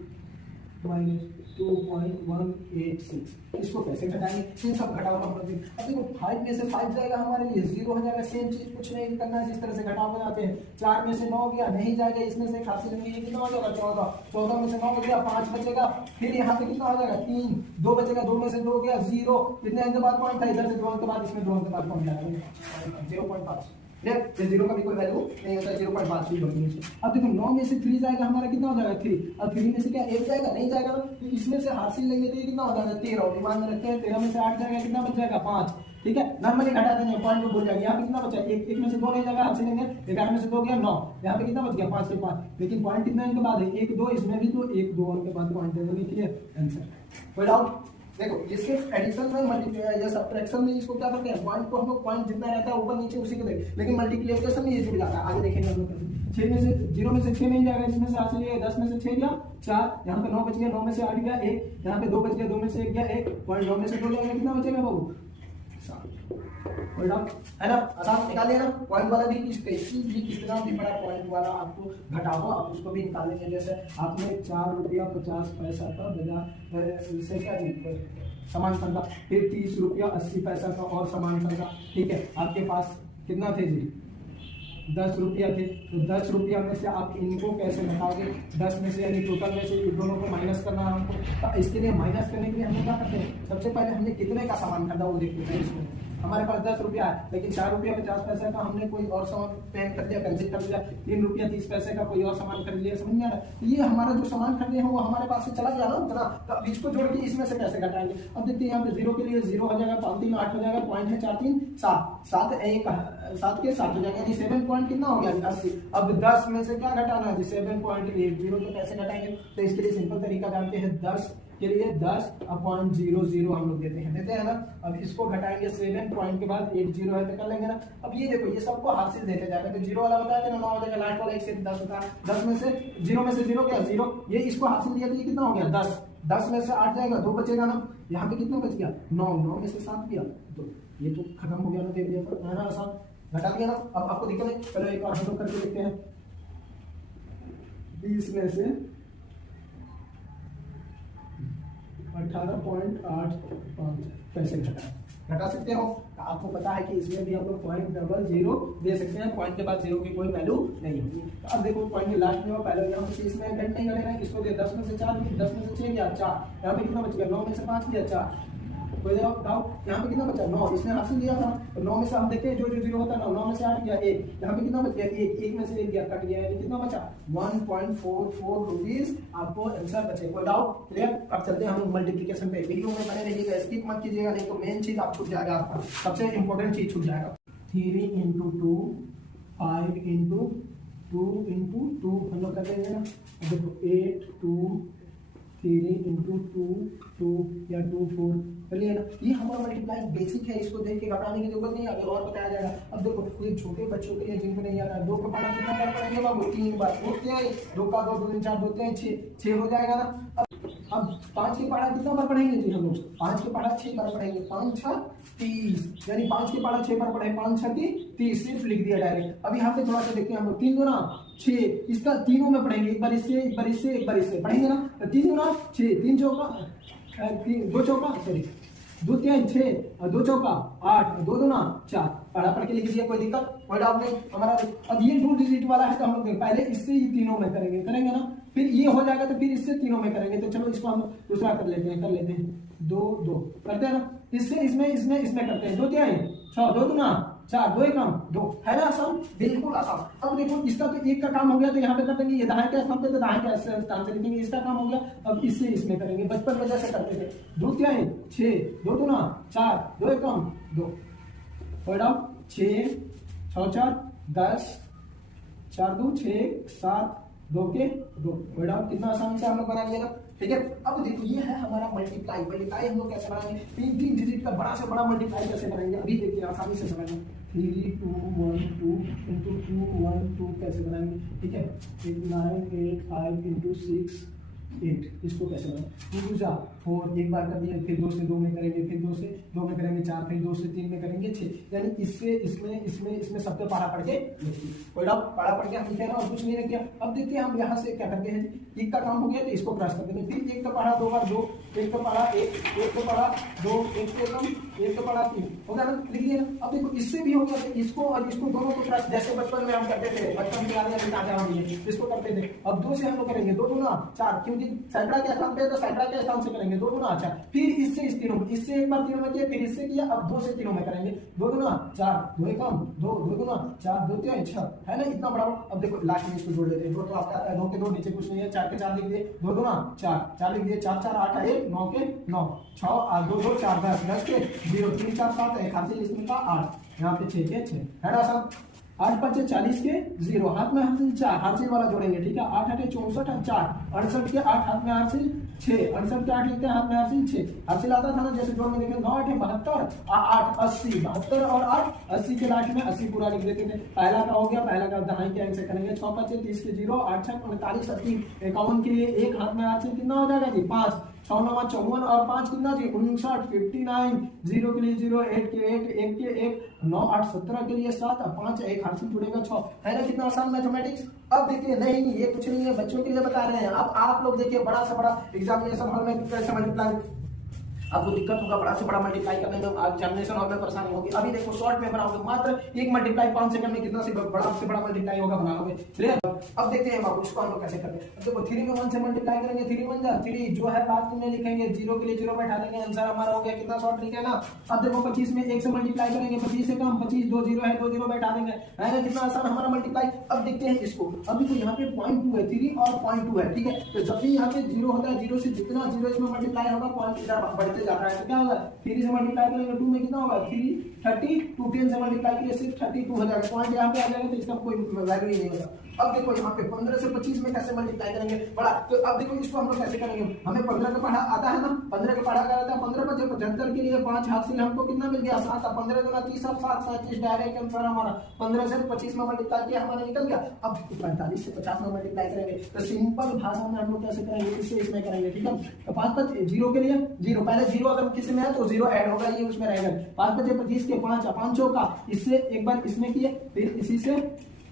माइनस 2.186, इसको कैसे घटाएंगे, इन सब घटाव हम लोग। अब देखो 5 में से 5 जाएगा हमारे लिए 0 हो जाएगा, सेम चीज कुछ नहीं करना है, जिस तरह से घटाव बनाते हैं। 4 में से 9 गया नहीं जाएगा, इसमें से खासी लेंगे, ये कितना हो जाएगा 14, 14 में से 9 गया 5 बचेगा, फिर यहाँ पे कितना हो जाएगा 3, 2 बचेगा, 2 में से 2 गया 0, कितने अंक के बाद पॉइंट था, इधर से 2 अंक के बाद इसमें 2 अंक के बाद पॉइंट जाएगा 0.5, 0 का भी कोई वैल्यू नहीं होता है, 0.5 ही होती है। अब देखो 9 में से 3 जाएगा हमारा, कितना हो जाएगा 3, अब 3 में से क्या 1 जाएगा नहीं जाएगा, तो इसमें से हासिल लेंगे तो ये कितना हो जाएगा 13, दिमाग में रखते हैं। 13 में से 8 जाएगा, कितना बच जाएगा 5, ठीक है, नॉर्मली घटा देंगे, पॉइंट को भूल जाएगा। यहाँ पे कितना बचा, एक में से 2 नहीं जाएगा, हासिल लेंगे, 11 में से 2 गया 9, यहाँ पे कितना बच गया 5 से 5, लेकिन पॉइंट कितना इनके बाद है 1 2, इसमें भी तो 1 2 और के बाद पॉइंट दे देंगे, क्लियर आंसर। कोई डाउट। देखो इसके एडिशन में मल्टीप्लाई या सब्ट्रैक्शन में इसको क्या करते हैं, पॉइंट को हम लोग पॉइंट जितना रहता है ऊपर नीचे उसी को देख, लेकिन मल्टीप्लिकेशन में ये जुड़ जाता है, आगे देखेंगे हम लोग। 6 में से 0 में से 6 नहीं जाएगा, इसमें से हासिल है 10 में से 6 गया 4, यहाँ पे 9 बच गया, 9 में से 8 गया 1, यहाँ पे 2 बच गया, 2 में से 1 गया 1, पॉइंट 9 में से 2 जाएगा, कितना बचेगा बाबू 7, है ना आसान। निकाल लिया ना पॉइंट वाला भी, कितना भी बड़ा पॉइंट वाला आपको घटाओ आप उसको भी निकाल लेंगे। जैसे आपने 4 रुपया 50 पैसा का बजा से क्या चीज सामान खरीदा, फिर 30 रुपया 80 पैसा का और सामान खरीदा, ठीक है, आपके पास कितना थे जी 10 रुपया थे, तो 10 रुपया में से आप इनको कैसे घटाओगे, 10 में से यानी टोटल में से इन दोनों को माइनस करना है हमको। तो इसके लिए माइनस करने के लिए हम क्या करते हैं, सबसे पहले हमने कितने का सामान खरीदा वो देखते हैं। इसमें हमारे पास 10 रुपया है, लेकिन 4 रुपया 50 पैसे का हमने कोई और सामान पेन कर दिया, कंसिडर कर दिया, 3 रुपया 30 पैसे का कोई और सामान खरीद लिया, समझ में आ रहा है। ये हमारा जो सामान खरीदे हैं वो हमारे पास से चला गया ना उतना, तो अब इसको जोड़ के इसमें से कैसे घटाएंगे। अब देखते हैं यहाँ पे 0 के लिए 0 हो जाएगा, 5 3 8 हो जाएगा, पॉइंट है 4 3 7, 7 के 7 हो जाएगा, यानी 7 पॉइंट कितना हो गया 80। अब 10 में से क्या घटाना है 7.80, तो कैसे घटाएंगे, तो इसके लिए सिंपल तरीका जानते हैं, 10 के लिए 10/00 हम लोग देते हैं ना। अब इसको घटाएंगे 7 पॉइंट के बाद 80 है तो कर लेंगे ना। अब ये देखो ये सबको हासिल देते जाएगा, तो 0 वाला बताया था ना 9 हो जाएगा, लास्ट वाला 1 से 10 होता है, 10 में से 0 में से 0 क्या 0, ये इसको हासिल दिया तो ये कितना हो गया 10, 10 में से 8 जाएगा 2 बचेगा ना, यहाँ पे कितना बच गया 9, 9 में से 7 गया, तो ये तो खत्म हो गया ना, दे दिया है ना आसान, घटा दिया ना। अब आपको दिक्कत है, चलो एक और हम लोग करके देखते हैं, 20 में से 18.85 कैसे घटाएं, घटा सकते हो। आपको पता है कि इसमें भी हम लोग 0.00 दे सकते हैं, पॉइंट के बाद 0 की कोई वैल्यू नहीं होगी। तो अब देखो पॉइंट के लास्ट में पहले यहाँ पे इसमें ऐड नहीं करेगा, इसको दे 10 में से 4, 10 में से 6 गया 4, यहाँ पे कितना बच गया 9 में से 5 गया 4, कोई डाउट। यहाँ पे कितना बचा 9, इसने हासिल दिया था, तो 9 में से हम देखते हैं जो जो 0 होता है 9 में से 8 गया 1, यहाँ पे कितना बच गया 1, 1 में से 1 गया कट गया, यानी कितना बचा 1.44 रुपीज आपको आंसर बचे। कोई डाउट क्लियर। अब चलते हैं हम लोग मल्टीप्लिकेशन पे, वीडियो में बने रहिएगा, स्किप मत कीजिएगा, नहीं तो मेन चीज आप छूट जाएगा, आपका सबसे इंपॉर्टेंट चीज छूट जाएगा। 3 into 2 5 into 2 into 2 हम लोग कर देंगे ना, देखो 8 2 3 into 2 2 या 2 4 चलिए ना, ये हमारा मल्टीप्लाई बेसिक है, इसको देख के घटाने की जरूरत नहीं, आगे और बताया जाएगा। अब देखो ये छोटे बच्चों के लिए जिनको नहीं आ रहा है, 2 का पढ़ा कितना बार पढ़ेंगे बाबू 3 बार, होते हैं 2 का 2 2 3 4 2 3 6 हो जाएगा ना। अब 5 के पढ़ा कितना बार पढ़ेंगे जी हम लोग, 5 के पढ़ा 6 बार पढ़ेंगे, 5 6 30, यानी 5 के पढ़ा 6 बार पढ़े, 5 6 30, सिर्फ लिख दिया डायरेक्ट। अब यहाँ पे थोड़ा सा देखते हैं हम लोग, 3 गुना 6, इसका तीनों में पढ़ेंगे, एक बार इससे एक बार इससे एक बार इससे पढ़ेंगे ना, 3 गुना 6, 3 चौका 2 चौका सॉरी 2 3 6 और 2 चौका 8, 2 दूना 4, पढ़ा पढ़ के लिख दिया, कोई दिक्कत कोई डाउट नहीं हमारा। अब ये 2 डिजिट वाला है तो हम लोग पहले इससे ही तीनों में करेंगे ना, फिर ये हो जाएगा तो फिर इससे तीनों में करेंगे। तो चलो इसको हम दूसरा कर लेते हैं 2 2 करते हैं ना, इससे इसमें करते हैं 2 3 6 2 दूना 4 2 1 2, है ना आसान, बिल्कुल आसान। अब देखो इसका तो एक का काम हो गया, तो यहाँ पे कर देंगे, ये दाएं के स्थान पे तो दाएं के स्थान से लिखेंगे, इसका काम हो गया। अब इससे इसमें करेंगे, बचपन में जैसे करते थे 2 3 6 2 दूना 4 2 1 2, 6 6 4 10 4 2 6 7 2 के 2, कितना आसान से हम लोग बना लिया ना, ठीक है। अब देखो ये है हमारा मल्टीप्लाई हम लोग कैसे बनाएंगे, 3 डिजिट का बड़ा से बड़ा मल्टीप्लाई कैसे बनाएंगे, अभी देखिए आसानी से बनाएंगे। 3 2 1 2 into 2 1 2 कैसे बनाएंगे, ठीक है। 9 8 5 into 6 8, इसको कैसे बनाएंगे, 2 2 4 एक बार कर दिया, फिर 2 से 2 में करेंगे, फिर 2 से 2 में करेंगे 4, फिर 2 से 3 में करेंगे 6, यानी इससे इसमें सबके पढ़ा पढ़ के लिखिए, कोई डाउट। पढ़ा पढ़ के हम लिखे ना और कुछ नहीं किया। अब देखते हैं हम यहाँ से क्या करते हैं, एक का काम हो गया तो इसको क्रॉस कर देंगे, फिर एक का पढ़ा 2 बार 2, एक का पढ़ा 1, एक का पढ़ा 2, एक का पढ़ा 3, हो गया ना, लिख दिया। अब देखो इससे भी हो गया, तो इसको और इसको दोनों को क्रॉस, जैसे बचपन में हम करते थे, बचपन में याद है ताजा हो गई, इसको करते थे। अब 2 से हम लोग करेंगे 2 दूना 4, क्योंकि सैकड़ा के स्थान पे तो सैकड़ा के स्थान से करेंगे 2 दूना 4, फिर इससे इस तीनों, इससे एक बार तीनों में किया, फिर इससे किया, अब 2 से तीनों में करेंगे 2 दूना 4 2 1 2 2 दूना 4 2 3 6, है ना, इतना बड़ा। अब देखो लास्ट में इसको जोड़ लेते हैं, 2 तो आपका 2 के 2 नीचे कुछ नहीं है, 4 के 4 लिख दिए, 2 दूना 4 लिख दिए, 4 4 8 1 9 के 9 6 8 2 2 4 10 के 0 3 4 7 1 हासिल इसमें का 8, यहाँ पे 6 के 6, है ना सब। 8 5 40 के 0, हाथ में हासिल 4, हासिल वाला जोड़ेंगे, ठीक है। 8 8 64 4 68 के 8 हाथ में हासिल 6, 68 के 8 लिखते हैं, हाथ में हासिल 6, हासिल आता था ना जैसे जोड़ में देखें 9 8 72 8 80, 72 और 8 80 के लास्ट में 80 पूरा लिख देते थे। पहला का हो गया, पहला का दाएं के अंक से करेंगे, 6 5 30 के 0 8 6 45 80 51 के लिए एक हाथ में हासिल कितना हो जाएगा जी 5, 6 9 54 और 5 कितना जी 59 59, 0 के लिए 0 8 के 8 1 के 1 9 8 17 के लिए 7 5 1 हासिल जुड़ेगा 6, है ना, कितना आसान मैथमेटिक्स। अब देखिए नहीं ये कुछ नहीं है, बच्चों के लिए बता रहे हैं। अब आप लोग देखिए बड़ा से बड़ा एग्जामिनेशन हॉल में कैसे मल्टीप्लाई, आपको दिक्कत होगा बड़ा से बड़ा मल्टीप्लाई करने में, एग्जामिनेशन हॉल में परेशानी होगी। अभी देखो शॉर्ट में बनाओगे, मात्र एक मल्टीप्लाई 5 सेकंड में कितना से बड़ा मल्टीप्लाई होगा बनाओगे, क्लियर। अब देखते हैं बाबू इसको हम लोग कैसे करते हैं। अब देखो 3 में 1 से मल्टीप्लाई करेंगे, 3 1 जा 3 जो है बाद में लिखेंगे, 0 के लिए 0 बैठा देंगे, आंसर हमारा हो गया, कितना शॉर्ट ट्रिक है ना। अब देखो 25 में 1 से मल्टीप्लाई करेंगे, 25 से कम 25 2 0 है, 2 0 बैठा देंगे, है ना, कितना आसान हमारा मल्टीप्लाई। अब देखते हैं इसको, अभी तो यहाँ पे 0.2 है, 3 और 0.2 है, ठीक है। तो जब भी यहाँ पे 0 होता है, 0 से जितना 0 इसमें मल्टीप्लाई होगा पॉइंट इधर बढ़ते जाता है, तो क्या होगा 3 से मल्टीप्लाई करेंगे 2 में कितना होगा 3 30, 2 10 से मल्टीप्लाई करेंगे सिर्फ 32 हो जाएगा, पॉइंट यहाँ पे आ जाएगा, तो इसका कोई वैल्यू ही नहीं होगा। अब देखो यहाँ पे 15 से 25 में कैसे मल्टीप्लाई करेंगे बड़ा, तो अब देखो इसको हम लोग कैसे करेंगे, हमें 15 का पढ़ा आता है ना, 15 का पढ़ा आता है, 15 5 75 के लिए 5 हासिल हमको कितना मिल गया 7, 15 गुना 30 7 37 डायरेक्ट आंसर हमारा 15 से 25 में मल्टीप्लाई किया हमारा निकल गया। अब 45 से 50 में मल्टीप्लाई करेंगे, तो सिंपल भाषा में हम लोग कैसे करेंगे, इससे इसमें करेंगे, ठीक है। तो 5 5 0 के लिए 0, पहले 0 अगर किसी में है तो 0 ऐड होगा, ये उसमें रहेगा। 5 5 25 के 5 5 का, इससे एक बार इसमें किए, फिर इसी से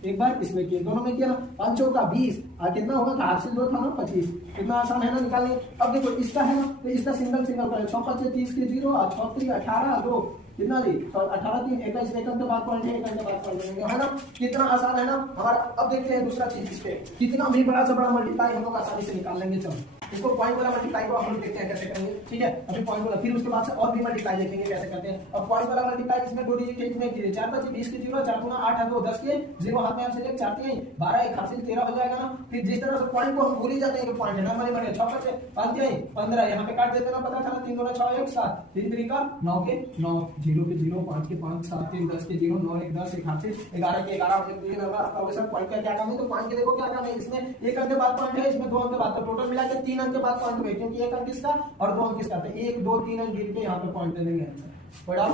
एक बार इसमें किए, दोनों में किया ना, 5 का 20 और कितना होगा, हासिल 2 था ना 25, कितना आसान है ना निकालने। अब देखो इसका है ना, तो इसका सिंगल करें, 6 5 30 के 0 और 6 3 18 2 कितना जी 18 3 21 सेकंड के बाद पॉइंट है, 1 घंटे बाद पॉइंट देंगे, है ना। कितना आसान है ना हमारा। अब देखते हैं दूसरा चीज, इस पे कितना भी बड़ा से बड़ा मल्टीप्लाई हम लोग आसानी से निकाल लेंगे। चलो इसको पॉइंट वाला मल्टीप्लाई को हम लोग देखते हैं कैसे करेंगे, ठीक है। अभी पॉइंट वाला, फिर उसके बाद से और भी मल्टीप्लाई देखेंगे कैसे करते हैं। अब पॉइंट वाला मल्टीप्लाई इसमें 2 डिजिट कितने की 4 5 20 के 0, 4 गुना 8 है तो 10 के 0 हाथ में आप सिलेक्ट 4 3 12 1 हासिल 13 हो जाएगा ना। फिर जिस तरह से पॉइंट को हम भूल ही जाते हैं कि पॉइंट है ना हमारे बने 6 5 5 3 15, यहां पे काट देते ना, पता था 3 2 6 1 7 3 3 का 9 के 9 0 के 0 5 के 5 7 3 10 के 0 9 1 10 1 हाथ से 11 के 11 हो गए नंबर आपका। वैसे पॉइंट का क्या काम है, तो पॉइंट के देखो क्या काम है, इसमें 1 अंक के बाद पॉइंट है, इसमें 2 अंक के बाद, तो टोटल मिला के 3 अंक के बाद पॉइंट हुए, क्योंकि 1 अंक किसका और 2 अंक किसका, तो 1 2 3 अंक गिन के यहाँ पे पॉइंट दे देंगे आंसर। बड़ा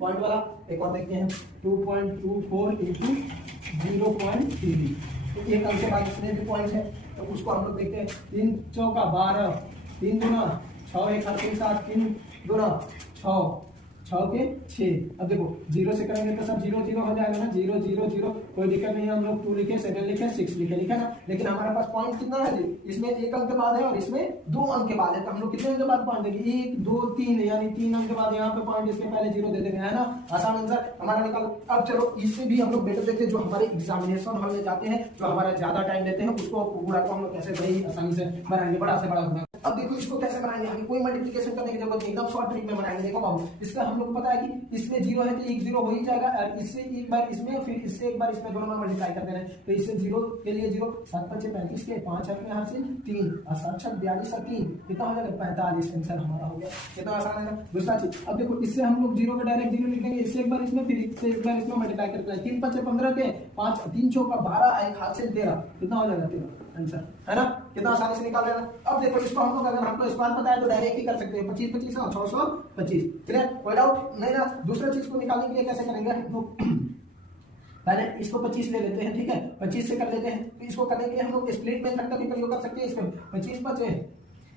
पॉइंट वाला एक और देखते हैं 2.24 into 0.3, तो 1 अंक के बाद इसमें भी पॉइंट है, तो उसको हम लोग देखते हैं। 3 चौका 12 3 गुना 6 1 3 7 3 गुना 6 6 के 6। अब देखो 0 से करेंगे तो सब 0 0 हो जाएगा ना, 0 0 0, कोई दिक्कत नहीं है। हम लोग 2 लिखे 7 लिखे 6 लिखे, लिखा ना। लेकिन हमारे पास पॉइंट कितना है जी, इसमें 1 अंक के बाद है और इसमें 2 अंक के बाद है, तो हम लोग कितने अंक के बाद पॉइंट देंगे 1 2 3, यानी 3 अंक के बाद यहाँ पे पॉइंट, इसके पहले 0 दे देंगे, है ना। आसान आंसर हमारा निकल। अब चलो इससे भी हम लोग बेटर देखते हैं, जो हमारे एग्जामिनेशन हॉल में जाते हैं, जो हमारा ज्यादा टाइम लेते हैं, उसको पूरा को हम लोग कैसे बड़ी आसानी से बनाएंगे, बड़ा से बड़ा। अब देखो इसको कैसे बनाएंगे, हमें कोई मल्टीप्लिकेशन करने की जरूरत नहीं, एकदम शॉर्ट ट्रिक में बनाएंगे। देखो बाबू, इसका हम लोग को पता है कि इसमें 0 है तो 1 0 हो ही जाएगा, और इससे एक बार इसमें, फिर इससे एक बार इसमें, दोनों में मल्टीप्लाई करते हैं, तो इससे 0 के लिए 0 7 5 35 के 5 अपने हाथ से 3 और 7 6 42 और 3 कितना हो जाएगा 45, आंसर हमारा हो गया। कितना आसान है ना। दूसरा चीज, अब देखो इससे हम लोग 0 का डायरेक्ट 0 लिख देंगे, इससे एक बार इसमें, फिर इससे एक बार इसमें मल्टीप्लाई करते हैं। 3 5 15 के 5 3 चौका 12 1 हाथ से 13, कितना हो जाएगा 13, आंसर, है ना। कितना आसानी से निकाल लेना। अब देखो इसको हम लोग, अगर हमको इस बार पता है तो डायरेक्ट ही कर सकते हैं, 25 25 और 625, क्लियर, कोई डाउट नहीं ना। दूसरा चीज को निकालने के लिए कैसे करेंगे, तो पहले इसको 25 ले लेते हैं, ठीक है, 25 से कर लेते हैं। तो इसको करने के लिए हम लोग स्प्लिट मेथड का भी प्रयोग कर सकते हैं। इसमें 25 बचे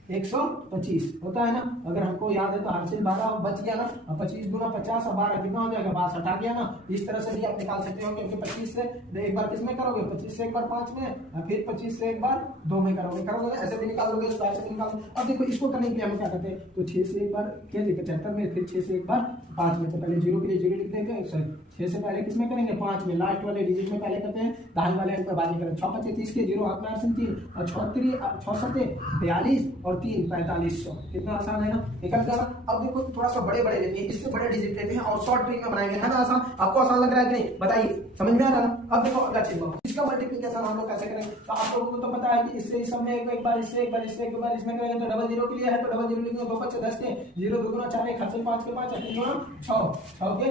125 होता है ना। अगर हमको याद है तो हासिल 12 बच गया ना, और 25 गुना 50 और 12 कितना हो जाएगा 62 हटा गया ना। इस तरह से भी आप निकाल सकते हो, क्योंकि 25 से एक बार किस में करोगे, 25 से एक बार 5 में, और फिर 25 से एक बार 2 में करोगे ना, ऐसे भी निकालोगे, इस तरह से भी निकालोगे। अब देखो इसको करने के लिए हम क्या करते हैं, तो 6 से एक बार क्या 75 में, फिर 6 से एक बार 5 में, तो पहले 0 के लिए 0 लिख देंगे, सॉरी 6 से पहले किस में करेंगे 5 में, लास्ट वाले डिजिट में पहले करते हैं, दाहिने वाले अंक में बाद में करेंगे। 6 5 30 के 0 हाथ में 3 और 6 3 6 7 42 और 3 45, कितना आसान है ना, निकल जाएगा। अब देखो थोड़ा सा बड़े बड़े लेते हैं, इससे बड़े डिजिट लेते हैं और शॉर्ट ट्रिक में बनाएंगे, है ना। आसान, आपको आसान लग रहा है कि नहीं बताइए, समझ में आ रहा है। अब देखो अगला चीज, इसका मल्टीप्लिकेशन हम लोग कैसे करेंगे, तो आप लोगों को तो पता है कि इससे इस सब में एक बार इससे एक बार इससे एक बार इसमें करेंगे, तो डबल 0 के लिए है, तो डबल 0 लिखेंगे, 2 5 10 के 0 2 गुना 4 1 हासिल 5 के 5 3 गुना 6 के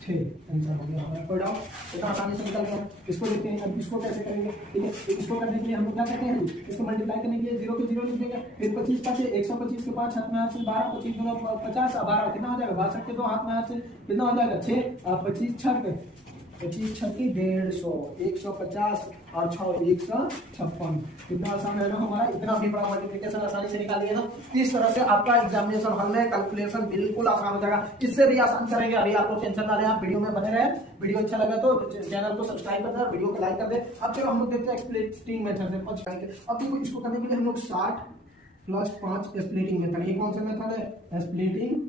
6, आंसर हो गया हमारा। कोई डाउट, इतना आसानी से निकल गया। इसको देखते हैं, अब इसको कैसे करेंगे, ठीक है। तो इसको करने के लिए हम लोग क्या करते हैं, इसको मल्टीप्लाई करने के लिए 0 के 0 लिख देंगे, फिर 25 5 125 के 5 हाथ में हाथ से 12 25 गुना 50 और 12 कितना हो जाएगा 62 के 2 हाथ में हाथ से कितना हो जाएगा 6 और 25 6 के 25 6 की 150 150 और 6 156, कितना आसान है ना हमारा। इतना भी बड़ा मल्टीप्लिकेशन आसानी से निकाल दिया ना। इस तरह से आपका एग्जामिनेशन हॉल में कैलकुलेशन बिल्कुल आसान हो जाएगा। इससे भी आसान करेंगे, अभी आपको टेंशन ना लें, आप वीडियो में बने रहे। वीडियो अच्छा लगा तो चैनल को सब्सक्राइब कर दें, वीडियो को लाइक कर दें। अब चलो हम लोग देखते हैं स्प्लिटिंग मेथड से कुछ करेंगे। अब देखो इसको करने के लिए हम लोग 60 + 5 स्प्लिटिंग मेथड, ये कौन सा मेथड है, स्प्लिटिंग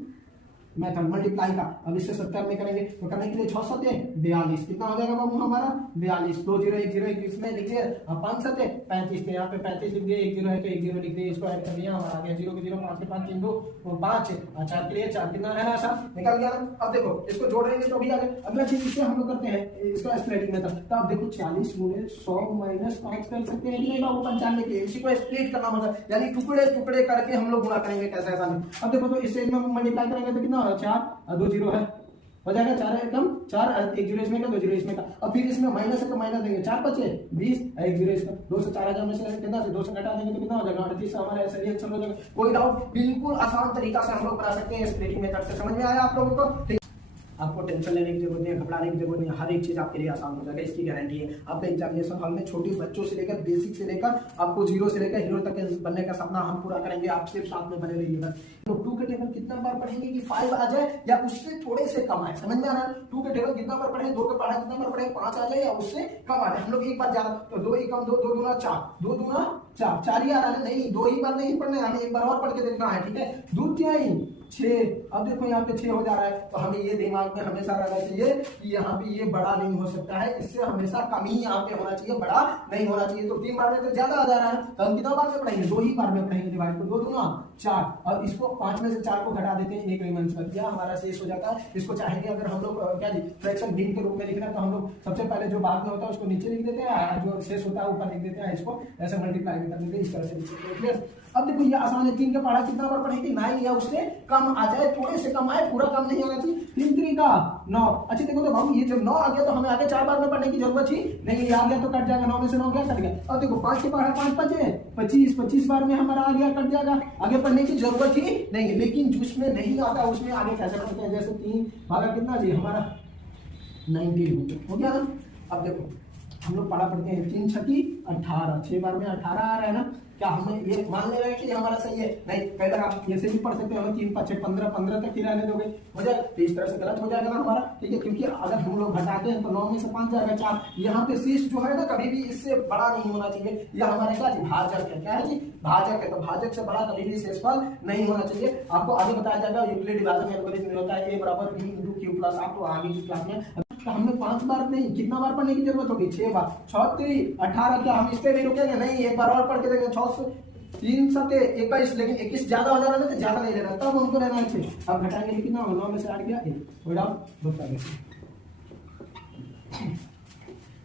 मेथड मल्टीप्लाई का। अब इससे 70 में करेंगे, तो करने के लिए 6 7 42, कितना हो जाएगा बाबू हमारा 42, 2 0 1 0 1 इसमें लिख दिए, और 5 7 35 के यहाँ पे 35 लिख दिए, 1 0 है तो 1 0 लिख दिए, इसको ऐड कर दिया, हमारा आ गया 0 के 0 5 के 5 3 2 5 और 4 के लिए 4, कितना है ना, ऐसा निकल गया ना। अब देखो इसको जोड़ेंगे तो भी आ गया। अगला चीज इससे हम लोग करते हैं इसका स्प्लिटिंग मेथड। तो आप देखो 40 गुणे 100 - 5 कर सकते हैं, नहीं बाबू 95 के, इसी को स्प्लिट करना होगा, यानी टुकड़े टुकड़े करके हम लोग गुणा करेंगे, कैसे ऐसा नहीं। अब देखो तो इससे में मल्टीप्लाई करेंगे तो कितना होगा 4 और 2 0 है, हो जाएगा 4 एकदम 4 1 0 इसमें का 2 0 इसमें का। और फिर इसमें माइनस है तो माइनस देंगे, 4 5 20 1 0 इसका, 2 से 4000 में से कितना से 2 से घटा देंगे तो कितना हो जाएगा 38, हमारा सही आंसर हो जाएगा। कोई डाउट, बिल्कुल आसान तरीका से हम लोग बना सकते हैं स्प्लिटिंग मेथड से। समझ में आया आप लोगों को। आपको टेंशन लेने की जरूरत नहीं है, घबराने की जरूरत नहीं है, हर एक चीज आपके लिए आसान हो जाएगा, इसकी गारंटी है। आपके एग्जामिनेशन हॉल में छोटे बच्चों से लेकर बेसिक से लेकर आपको 0 से लेकर हीरो तक बनने का सपना हम पूरा करेंगे, आप सिर्फ साथ में बने रहिएगा। तो 2 के टेबल कितना बार पढ़ेंगे कि 5 आ जाए या उससे थोड़े से कम आए, समझ में आ रहा है। 2 के टेबल कितना बार पढ़े, 2 के पढ़ा कितना बार पढ़े, 5 आ जाए या उससे कम आ जाए। हम लोग एक बार ज्यादा, तो 2 1 2 2 दूना 4 2 दूना 4 4 ही आ रहा है, नहीं 2 ही बार नहीं पढ़ना है, हमें एक बार और पढ़ के देखना है, ठीक है। 2 तिहाई 6। अब देखो यहाँ पे 6 हो जा रहा है, तो हमें ये दिमाग में हमेशा रहना चाहिए कि यहाँ पे ये बड़ा नहीं हो सकता है, इससे हमेशा कम ही यहाँ पे होना चाहिए, बड़ा नहीं होना चाहिए। तो 3 बार में तो ज्यादा आ जा रहा है, तो हम कितना बार में पढ़ेंगे, 2 ही बार में पढ़ेंगे। डिवाइड को 2 दूना 4, और इसको 5 में से 4 को घटा देते हैं, 1 रिमाइंस बच गया, हमारा शेष हो जाता है। इसको चाहेंगे अगर हम लोग क्या जी फ्रैक्शन भिन्न के रूप में लिखना है, तो हम लोग सबसे पहले जो बाद में होता है उसको नीचे लिख देते हैं, जो शेष होता है ऊपर लिख देते हैं, इसको ऐसे मल्टीप्लाई कर देते हैं, इस तरह से लिख सकते हैं। अब देखो ये आसान है, 3 का पढ़ा कितना बार पढ़ेंगे, 9 या उससे कम आ जाए, थोड़े से कम आए, पूरा कम नहीं होना चाहिए। 3 3 का 9। अच्छा देखो तो बाबू ये जब 9 आ गया तो हमें आगे 4 बार में पढ़ने की जरूरत ही नहीं, ये आ गया तो कट जाएगा, 9 में से 9 क्या कट गया। अब देखो 5 के पढ़ा 5 बचे 25, 25 बार में हमारा आ गया, कट जाएगा, आगे पढ़ने की जरूरत ही नहीं है। लेकिन जिसमें नहीं आता उसमें आगे कैसे पढ़ते हैं, जैसे 3 भागा कितना जी हमारा 19 हो गया ना। अब देखो हम लोग पढ़ा पढ़ते हैं 3 छठी 18, 6 बार में 18 आ रहा है ना, क्या हमें ये मान ले रहे हैं कि हमारा सही है, नहीं। कई बार आप ऐसे भी पढ़ सकते हैं, हमें 3 5 6 15 15 तक ही रहने दोगे, हो जाएगा, तो इस तरह से गलत हो जाएगा ना हमारा, ठीक है। क्योंकि अगर हम लोग घटाते हैं तो 9 में से 5 जाएगा 4, यहाँ पे शेष जो है ना कभी भी इससे बड़ा नहीं होना चाहिए, यह हमारे क्या जी भाजक है, क्या है जी भाजक है, तो भाजक से बड़ा कभी भी शेषफल नहीं होना चाहिए। आपको आगे बताया जाएगा यूक्लिड डिवीजन एल्गोरिथम में होता है a बराबर b × q प्लस, आपको आगे की क्लास में। तो हमने 5 बार नहीं, कितना बार पढ़ने की जरूरत होगी, 6 बार, 6 3 18, क्या हम इस पे भी रुकेंगे नहीं, एक बार और पढ़ के देखेंगे, 6 3 7 21, लेकिन 21 ज्यादा हो जा रहा है तो ज्यादा नहीं लेना, तब उनको लेना है 6। अब घटाएंगे कितना होगा, 9 में से 8 गया 1, हो जाओ 2 का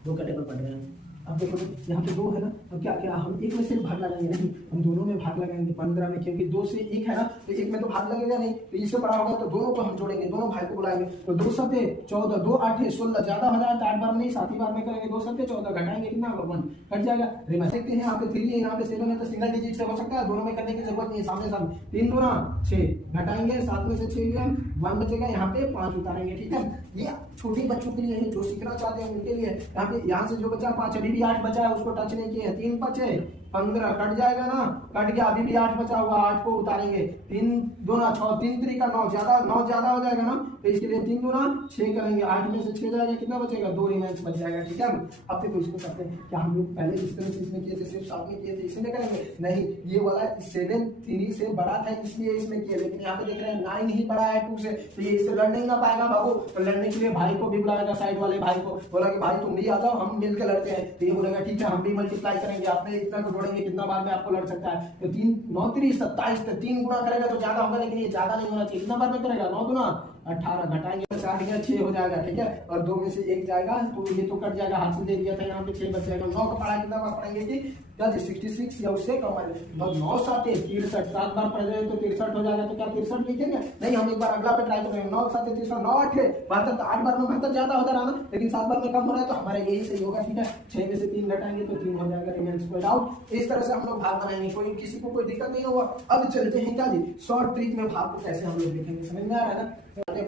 2 का टेबल पढ़ रहे हैं। अब देखो यहाँ पे 2 है ना, तो क्या क्या हम 1 में से भाग लगाएंगे, नहीं हम दोनों में भाग लगाएंगे 15 में, क्योंकि 2 से 1 है ना, तो 1 में तो भाग लगेगा नहीं, तो इससे बड़ा होगा तो दोनों को हम जोड़ेंगे, दोनों भाई को बुलाएंगे, तो 2 7 14, 2 8 16, ज्यादा हो जाए तो 8 बार में नहीं 7 ही बार में करेंगे, 2 7 14, घटाएंगे कितना होगा 1, कट जाएगा। रिमाइंड देखते हैं, यहाँ पे 3 है, यहाँ पे 7 है, तो सिंगल डिजिट से हो सकता है, दोनों में करने की जरूरत नहीं है, सामने सामने 3 2 6, घटाएंगे 7 में से 6 गया 1 बचेगा, यहाँ पे 5 उतारेंगे, ठीक है। ये छोटे बच्चों के लिए है, जो सीखना चाहते हैं उनके लिए। यहाँ पे यहाँ से जो बचा 5, अभी भी 8 बचा है, उसको टच नहीं किए, 3 बचे 15, कट जाएगा ना, कट गया, अभी भी 8 बचा हुआ, 8 को उतारेंगे, 3 2 6, 3 3 का 9 ज्यादा हो जाएगा ना, तो इसके लिए 3 2 6 करेंगे, 8 में से 6 जाएगा, कितना बचेगा 2 रिमाइंस बच जाएगा, ठीक है। अब देखो इसको करते हैं, क्या हम लोग पहले इस तरह से इसमें किए थे, सिर्फ साथ में किए थे, इसमें करेंगे नहीं, ये वाला 7 3 से बड़ा था इसलिए इसमें किए, लेकिन यहाँ पे देख रहे हैं 9 ही बड़ा है 2 से, तो ये इससे लड़ नहीं ना पाएगा बाबू, तो लड़ने के लिए भाई को भी बुलाएगा, साइड वाले भाई को बोला कि भाई तुम भी आ जाओ, हम मिलकर लड़ते हैं, तो ये बोलेगा ठीक है हम भी मल्टीप्लाई करेंगे, आपने इतना को जोड़ेंगे, कितना बार में आपको लड़ सकता है, तो 3 9 3 27, 3 गुना करेगा तो ज्यादा होगा, लेकिन ये ज्यादा नहीं होना चाहिए, कितना बार में करेगा 9 गुना 18, घटाएंगे 4 गया 6 हो जाएगा, ठीक है, और 2 में से 1 जाएगा, तो ये तो कट जाएगा, हाथ से दे दिया था, यहाँ पे 6 बच जाएगा। 9 का पढ़ा कितना बार पढ़ेंगे कि क्या 66 या उससे कम आएगा, तो 9 7 63, 7 बार पढ़ रहे तो 63 हो जाएगा, तो क्या 63 लिखेंगे नहीं, हम एक बार अगला पे ट्राई करेंगे, 9 7 63, 9 8 72, तो 8 बार में 72 ज्यादा हो जा रहा है ना, लेकिन 7 बार में कम हो रहा है, तो हमारा यही सही होगा, ठीक है। 6 में से 3 घटाएंगे तो 3 हो जाएगा, रिमाइंस को आउट। इस तरह से हम लोग भाग बनाएंगे, कोई किसी को कोई दिक्कत नहीं होगा। अब चलते हैं क्या जी शॉर्ट ट्रिक में भाग को कैसे हम लोग देखेंगे, समझ में आ रहा है ना।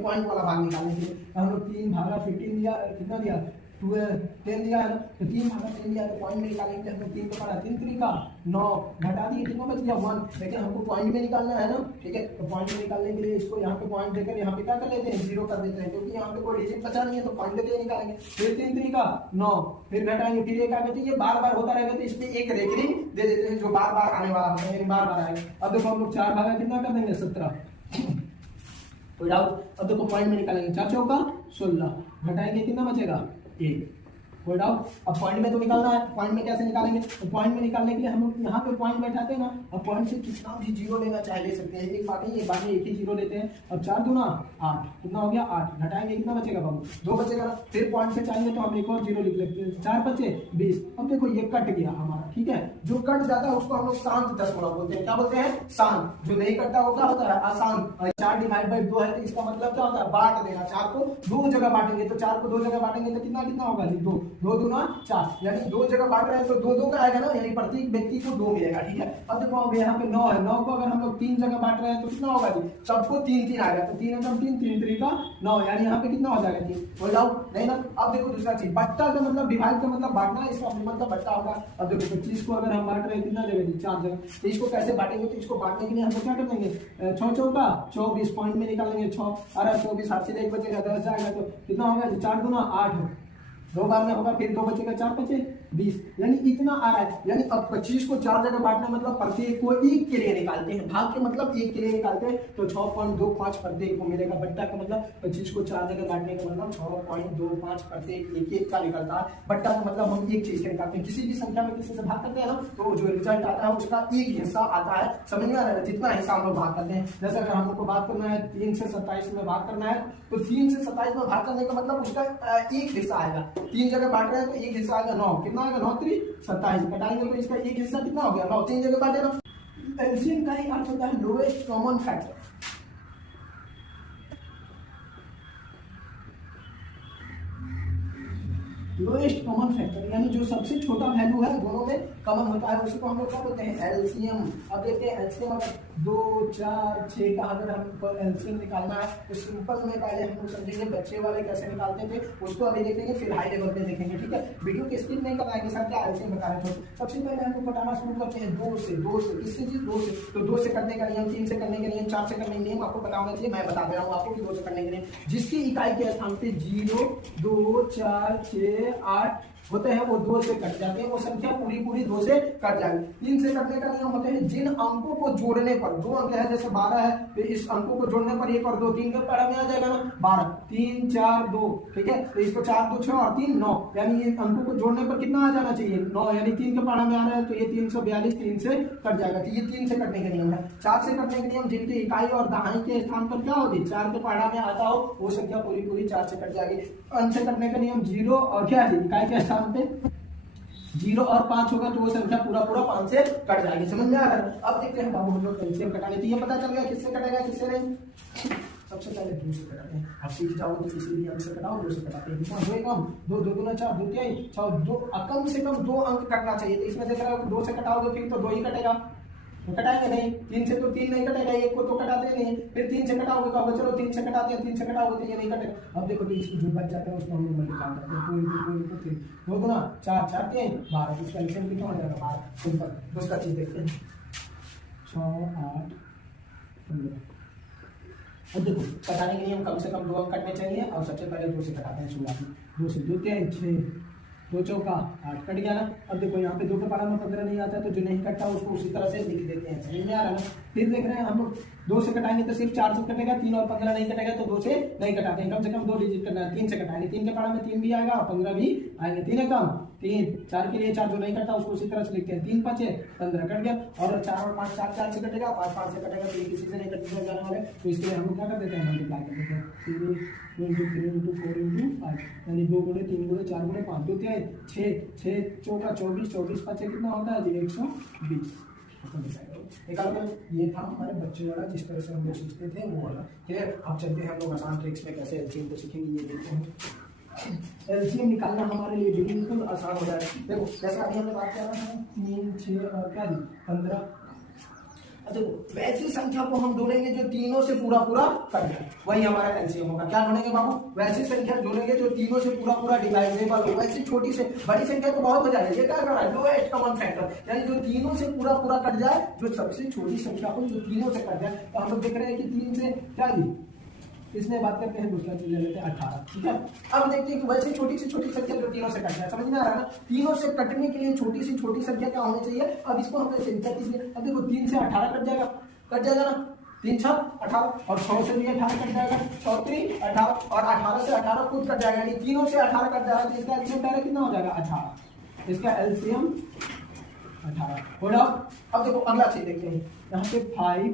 पॉइंट वाला भाग निकालने के लिए हम लोग 3 भागा 15 दिया, कितना दिया 10 दिया है ना, तो 3 भागा 10 दिया, तो पॉइंट में निकालने के लिए हम लोग 3 का पढ़ा, 3 3 का 9, घटा दिए, कितना बच गया 1, लेकिन हमको पॉइंट में निकालना है ना, ठीक है। तो पॉइंट में निकालने के लिए इसको यहाँ पे पॉइंट देकर यहाँ पे क्या कर लेते हैं 0 कर देते हैं, क्योंकि यहाँ पे कोई डिजिट बचा नहीं है, तो पॉइंट लेके निकालेंगे। फिर 3 3 का 9, फिर घटाएंगे, फिर एक आगे, तो ये बार बार होता रहेगा, तो इसमें एक रेकरिंग दे देते हैं जो बार बार आने वाला होता है, बार बार आएगा। अब देखो हम लोग 4 भागा कितना कर देंगे 17, कोई डाउट। अब देखो पॉइंट में निकालेंगे, 4 चौका 16, घटाएंगे कितना बचेगा 1, कोई डाउट। अब पॉइंट में तो निकालना है, पॉइंट में कैसे निकालेंगे, तो पॉइंट में निकालने के लिए हम लोग यहाँ पे पॉइंट बैठाते हैं ना, अब पॉइंट से कितना भी 0 लेना चाहे ले सकते हैं, एक बात में एक ही 0 लेते हैं। अब 4 दूना 8, कितना हो गया 8, घटाएंगे कितना बचेगा बाबू 2 बचेगा ना, फिर पॉइंट से चाहेंगे तो हम एक और 0 लिख लेते हैं, 4 बचे 20। अब देखो ये कट गया हमारा, ठीक है, जो कट जाता है उसको हम लोग शांत दशमलव बोलते हैं, क्या बोलते हैं शांत, जो नहीं कटता वो क्या होता है आसान। 4 डिवाइड बाई 2 है, तो इसका मतलब क्या होता है बांट देना, 4 को 2 जगह बांटेंगे, तो 4 को 2 जगह बांटेंगे तो कितना कितना होगा जी 2 2 दूना 4, यानी 2 जगह बांट रहे हैं तो 2 2 का आएगा ना, यानी प्रत्येक व्यक्ति को 2 मिलेगा, ठीक है। अब देखो अब यहाँ पे 9 है, 9 को अगर हम लोग 3 जगह बांट रहे हैं तो कितना होगा जी सबको 3 3 आएगा, तो 3 3 3 3 का 9, यानी यहाँ पे कितना हो जाएगा 3, हो जाओ नहीं ना। अब देखो दूसरा चीज, बट्टा का मतलब डिवाइड का मतलब बांटना, इसका मतलब बट्टा होगा। अब देखो 25 को अगर हम बांट रहे हैं कितना जगह जी 4 जगह, तो इसको कैसे बांटेंगे, तो इसको बांटने के लिए हम लोग क्या कर देंगे 6 चौका 24, पॉइंट में निकालेंगे 6 और 24, हाथ से 1 बचेगा 10 जाएगा, तो कितना होगा 4 दूना 8, 2 बार में होगा, फिर 2 बचेगा 4 बचे 20, यानी इतना आ रहा है। यानी अब 25 को 4 जगह बांटना मतलब प्रत्येक को 1 के लिए निकालते हैं, भाग के मतलब 1 के लिए निकालते हैं, तो 6.25 प्रत्येक को मिलेगा। बट्टा का मतलब 25 को 4 जगह बांटने का मतलब 6.25 प्रत्येक एक एक का निकलता है। बट्टा का मतलब हम एक चीज के निकालते हैं, किसी भी संख्या में किसी से भाग करते हैं ना, तो जो रिजल्ट आता है उसका एक हिस्सा आता है। समझ में आ रहा है जितना हिस्सा हम लोग भाग करते हैं। जैसे अगर हम लोग को बात करना है 3 से 27 में भाग करना है, तो 3 से 27 में भाग करने का मतलब उसका एक हिस्सा आएगा। 3 जगह बांट रहे हैं तो एक हिस्सा आएगा 9, कितना आएगा 9 3 27, घटाएंगे तो इसका एक हिस्सा कितना हो गया 9, 3 जगह बांटे ना। एलसीएम का ही अर्थ होता है lowest common factor. Lowest common factor यानी जो सबसे छोटा वैल्यू है दोनों में कॉमन होता है, उसी को हम लोग क्या बोलते हैं एलसीएम। अब देखते हैं एलसीएम अगर 2 4 6 का अगर हमको एलसीएम निकालना है तो सिंपल में पहले हम लोग समझेंगे बच्चे वाले कैसे निकालते थे, उसको अभी देखेंगे, फिर हाई लेवल पे देखेंगे। ठीक है, वीडियो की स्किप नहीं कराएंगे सर, क्या एलसीएम बता रहे थे। सबसे पहले हम लोग घटाना शुरू करते हैं 2 से किससे जी 2 से, तो 2 से करने का नियम, 3 से करने का नियम, 4 से करने का नियम आपको पता होना चाहिए। मैं बता दे रहा हूँ आपको कि 2 से करने के नियम, जिसकी इकाई के स्थान पे 0 2 4 6 8 होते हैं वो 2 से कट जाते हैं, वो संख्या पूरी 2 से कट जाएगी। 3 से कटने का नियम होते हैं जिन अंकों को जोड़ने पर, 2 अंक है जैसे 12 है, तो इस अंकों को जोड़ने पर 1 और 2 3 के पढ़ा में आ जाएगा ना 12 3 4 2, ठीक है, तो इसको 4 2 6 और 3 9, यानी ये अंकों को जोड़ने पर कितना आ जाना चाहिए 9, यानी 3 के पढ़ा में आ रहा है तो ये 342 3 से कट जाएगा। तो ये 3 से कटने का नियम है। 4 से कटने का नियम जिनकी इकाई और दहाई के स्थान पर क्या होगी 4 के पढ़ा में आता हो वो संख्या पूरी 4 से कट जाएगी। अंश से कटने का नियम 0 और क्या है इकाई के स्थान पे 0 और 5 होगा तो वो संख्या पूरा 5 से कट जाएगी। समझ में आ रहा है। अब देखते हैं बाबू हम लोग एलसीएम कटाने, तो ये पता चल गया किससे कटेगा किससे नहीं। सबसे पहले 2 से कटाते हैं, आप सीख जाओ तो किसी भी अंक से कटाओ, 2 से कटाते हैं। कितना 2 कम 2 2 गुना 4 2 3 4 2, कम से कम 2 अंक कटना चाहिए। तो इसमें देख रहे हो 2 से कटाओगे फिर तो 2 ही कटेगा, तो कटाएंगे नहीं। 3 से तो 3 नहीं कटेगा, 1 को तो कटाते नहीं, फिर 3 से कटाओगे कहोगे चलो 3 से कटाते हैं, 3 से कटाओगे तो ये नहीं कटेगा। अब देखो तो इसको जो बच जाता है उसको हम लोग मल्टीप्लाई करते हैं, 2 3 2 गुना 4 4 3 12, इसका एलसीएम कितना हो जाएगा 12। सिंपल, दूसरा चीज देखते हैं 6 8 15। अब देखो कटाने के नियम कम से कम 2 अंक कटने चाहिए, और सबसे पहले 2 से कटाते हैं शुरुआत में। 2 से 2 3 6 2 चौका 8 कट गया ना। अब देखो यहाँ पे 2 के पारा में 15 नहीं आता है, तो जो नहीं कटता उसको उसी तरह से लिख देते हैं। समझ में आ रहा है ना। फिर देख रहे हैं हम लोग 2 से कटाएंगे तो सिर्फ 4 से कटेगा, 3 और 15 नहीं कटेगा तो 2 से नहीं कटाते हैं। कम से कम 2 डिजिट करना है। 3 से कटाएंगे, 3 के पारा में 3 भी आएगा और 15 भी आएंगे। 3 है कम 3, 4 के लिए 4 जो नहीं कटता उसको उसी तरह से लिखते हैं। 3 5 15 कट गया, और 4 और 5 4 से कटेगा, 5 5 से कटेगा, तो ये किसी से नहीं कटने जाने वाले, तो इसके लिए हम लोग क्या कर देते हैं मल्टीप्लाई कर देते हैं। 3 3 4 5, यानी 2 गुणे 3 गुणे 4 गुणे 5 2 3 6 6 चौका 24 24 5 कितना होता है 120। ये था हमारे बच्चे वाला जिस तरह से हम लोग सीखते थे वो वाला। क्लियर। अब चलते हैं हम लोग आसान ट्रिक्स में कैसे एलसीएम को सीखेंगे, ये देखते हैं। एलसीएम निकालना हमारे लिए बिल्कुल आसान हो जाएगा। देखो जैसे अभी हमने बात किया था 3 6 और क्या 15। देखो वैसी संख्या को हम जोड़ेंगे जो तीनों से पूरा कट जाए, वही हमारा एलसीएम होगा। क्या जोड़ेंगे बाबू, वैसी संख्या जोड़ेंगे जो तीनों से पूरा डिवाइडेबल हो। वैसी छोटी से बड़ी संख्या तो बहुत हो जाएगी, ये क्या कर रहा है लोएस्ट कॉमन फैक्टर, यानी जो तीनों से पूरा कट जाए, जो सबसे छोटी संख्या हो जो तीनों से कट जाए। तो हम लोग देख रहे हैं कि 3 से क्या जी इसमें बात करते हैं, दूसरा चीज ले लेते हैं 18। ठीक है। अब देखते हैं कि वैसे छोटी से छोटी संख्या जो तीनों से कट जाए। समझ में आ रहा है ना। तीनों से कटने के लिए छोटी से छोटी संख्या क्या होनी चाहिए। अब इसको हम अब देखो 3 से 18 कट जाएगा ना, 3 6 18, और 6 से भी 18 कट जाएगा, 6 3 18, और 18 से 18 खुद कट जाएगा, यानी तीनों से 18 कट जाएगा। तो इसका एलसीएम पहले कितना हो जाएगा 18, इसका एलसीएम 18 हो जाओ। अब देखो अगला चीज देखते हैं, यहाँ पे 5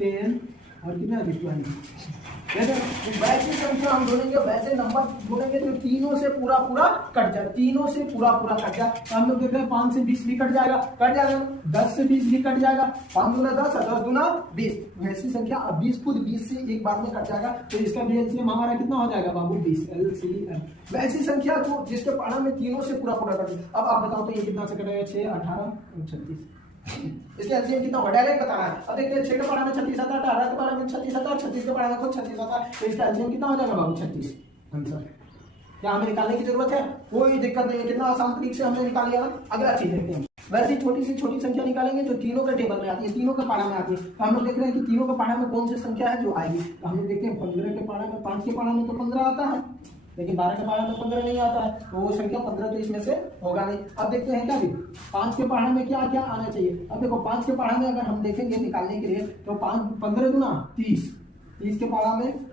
10 और कितना 20। वैसी संख्या हम जोड़ेंगे, वैसे नंबर जोड़ेंगे जो तीनों से पूरा कट जाए, तीनों से पूरा कट जाए। तो हम लोग देख रहे हैं 5 से 20 भी कट जाएगा, 10 से 20 भी कट जाएगा, 5 गुना 10 10 गुना 20। वैसी संख्या अब 20 खुद 20 से एक बार में कट जाएगा, तो इसका भी एलसीएम हमारा कितना हो जाएगा बाबू 20 एलसीएम। वैसी संख्या जो जिसके पारा में तीनों से पूरा कट जाए। अब आप बताओ तो ये कितना से कटेगा 6 18 36, इसके एलसीएम कितना होगा डायरेक्ट बताना है। अब देखते हैं 6 के पारा में 36 आता है, 18 के पारा में 36 आता है, 36 के पारा में खुद 36 आता है, तो इसका एलसीएम कितना हो जाएगा बाबू 36 आंसर। क्या हमें निकालने की जरूरत है, कोई दिक्कत नहीं है, कितना आसान तरीके से हमने निकाल लिया। अगला चीज देखते हैं, वैसे छोटी से छोटी संख्या निकालेंगे जो तीनों के टेबल में आती है, तीनों के पारा में आती है। तो हम लोग देख रहे हैं कि तीनों के पारा में कौन सी संख्या है जो आएगी। तो हम लोग देखते हैं 15 के पारा में 5 के पारा में तो 15 आता है, लेकिन 12 के पहाड़ा में 15 नहीं आता है, तो वो संख्या 15 तो इसमें से होगा नहीं। अब देखते हैं क्या भी 5 के पहाड़ा में क्या क्या आना चाहिए। अब देखो 5 के पहाड़ा में अगर हम देखेंगे निकालने के लिए तो 15 गुना 30, 30 के पहाड़ा में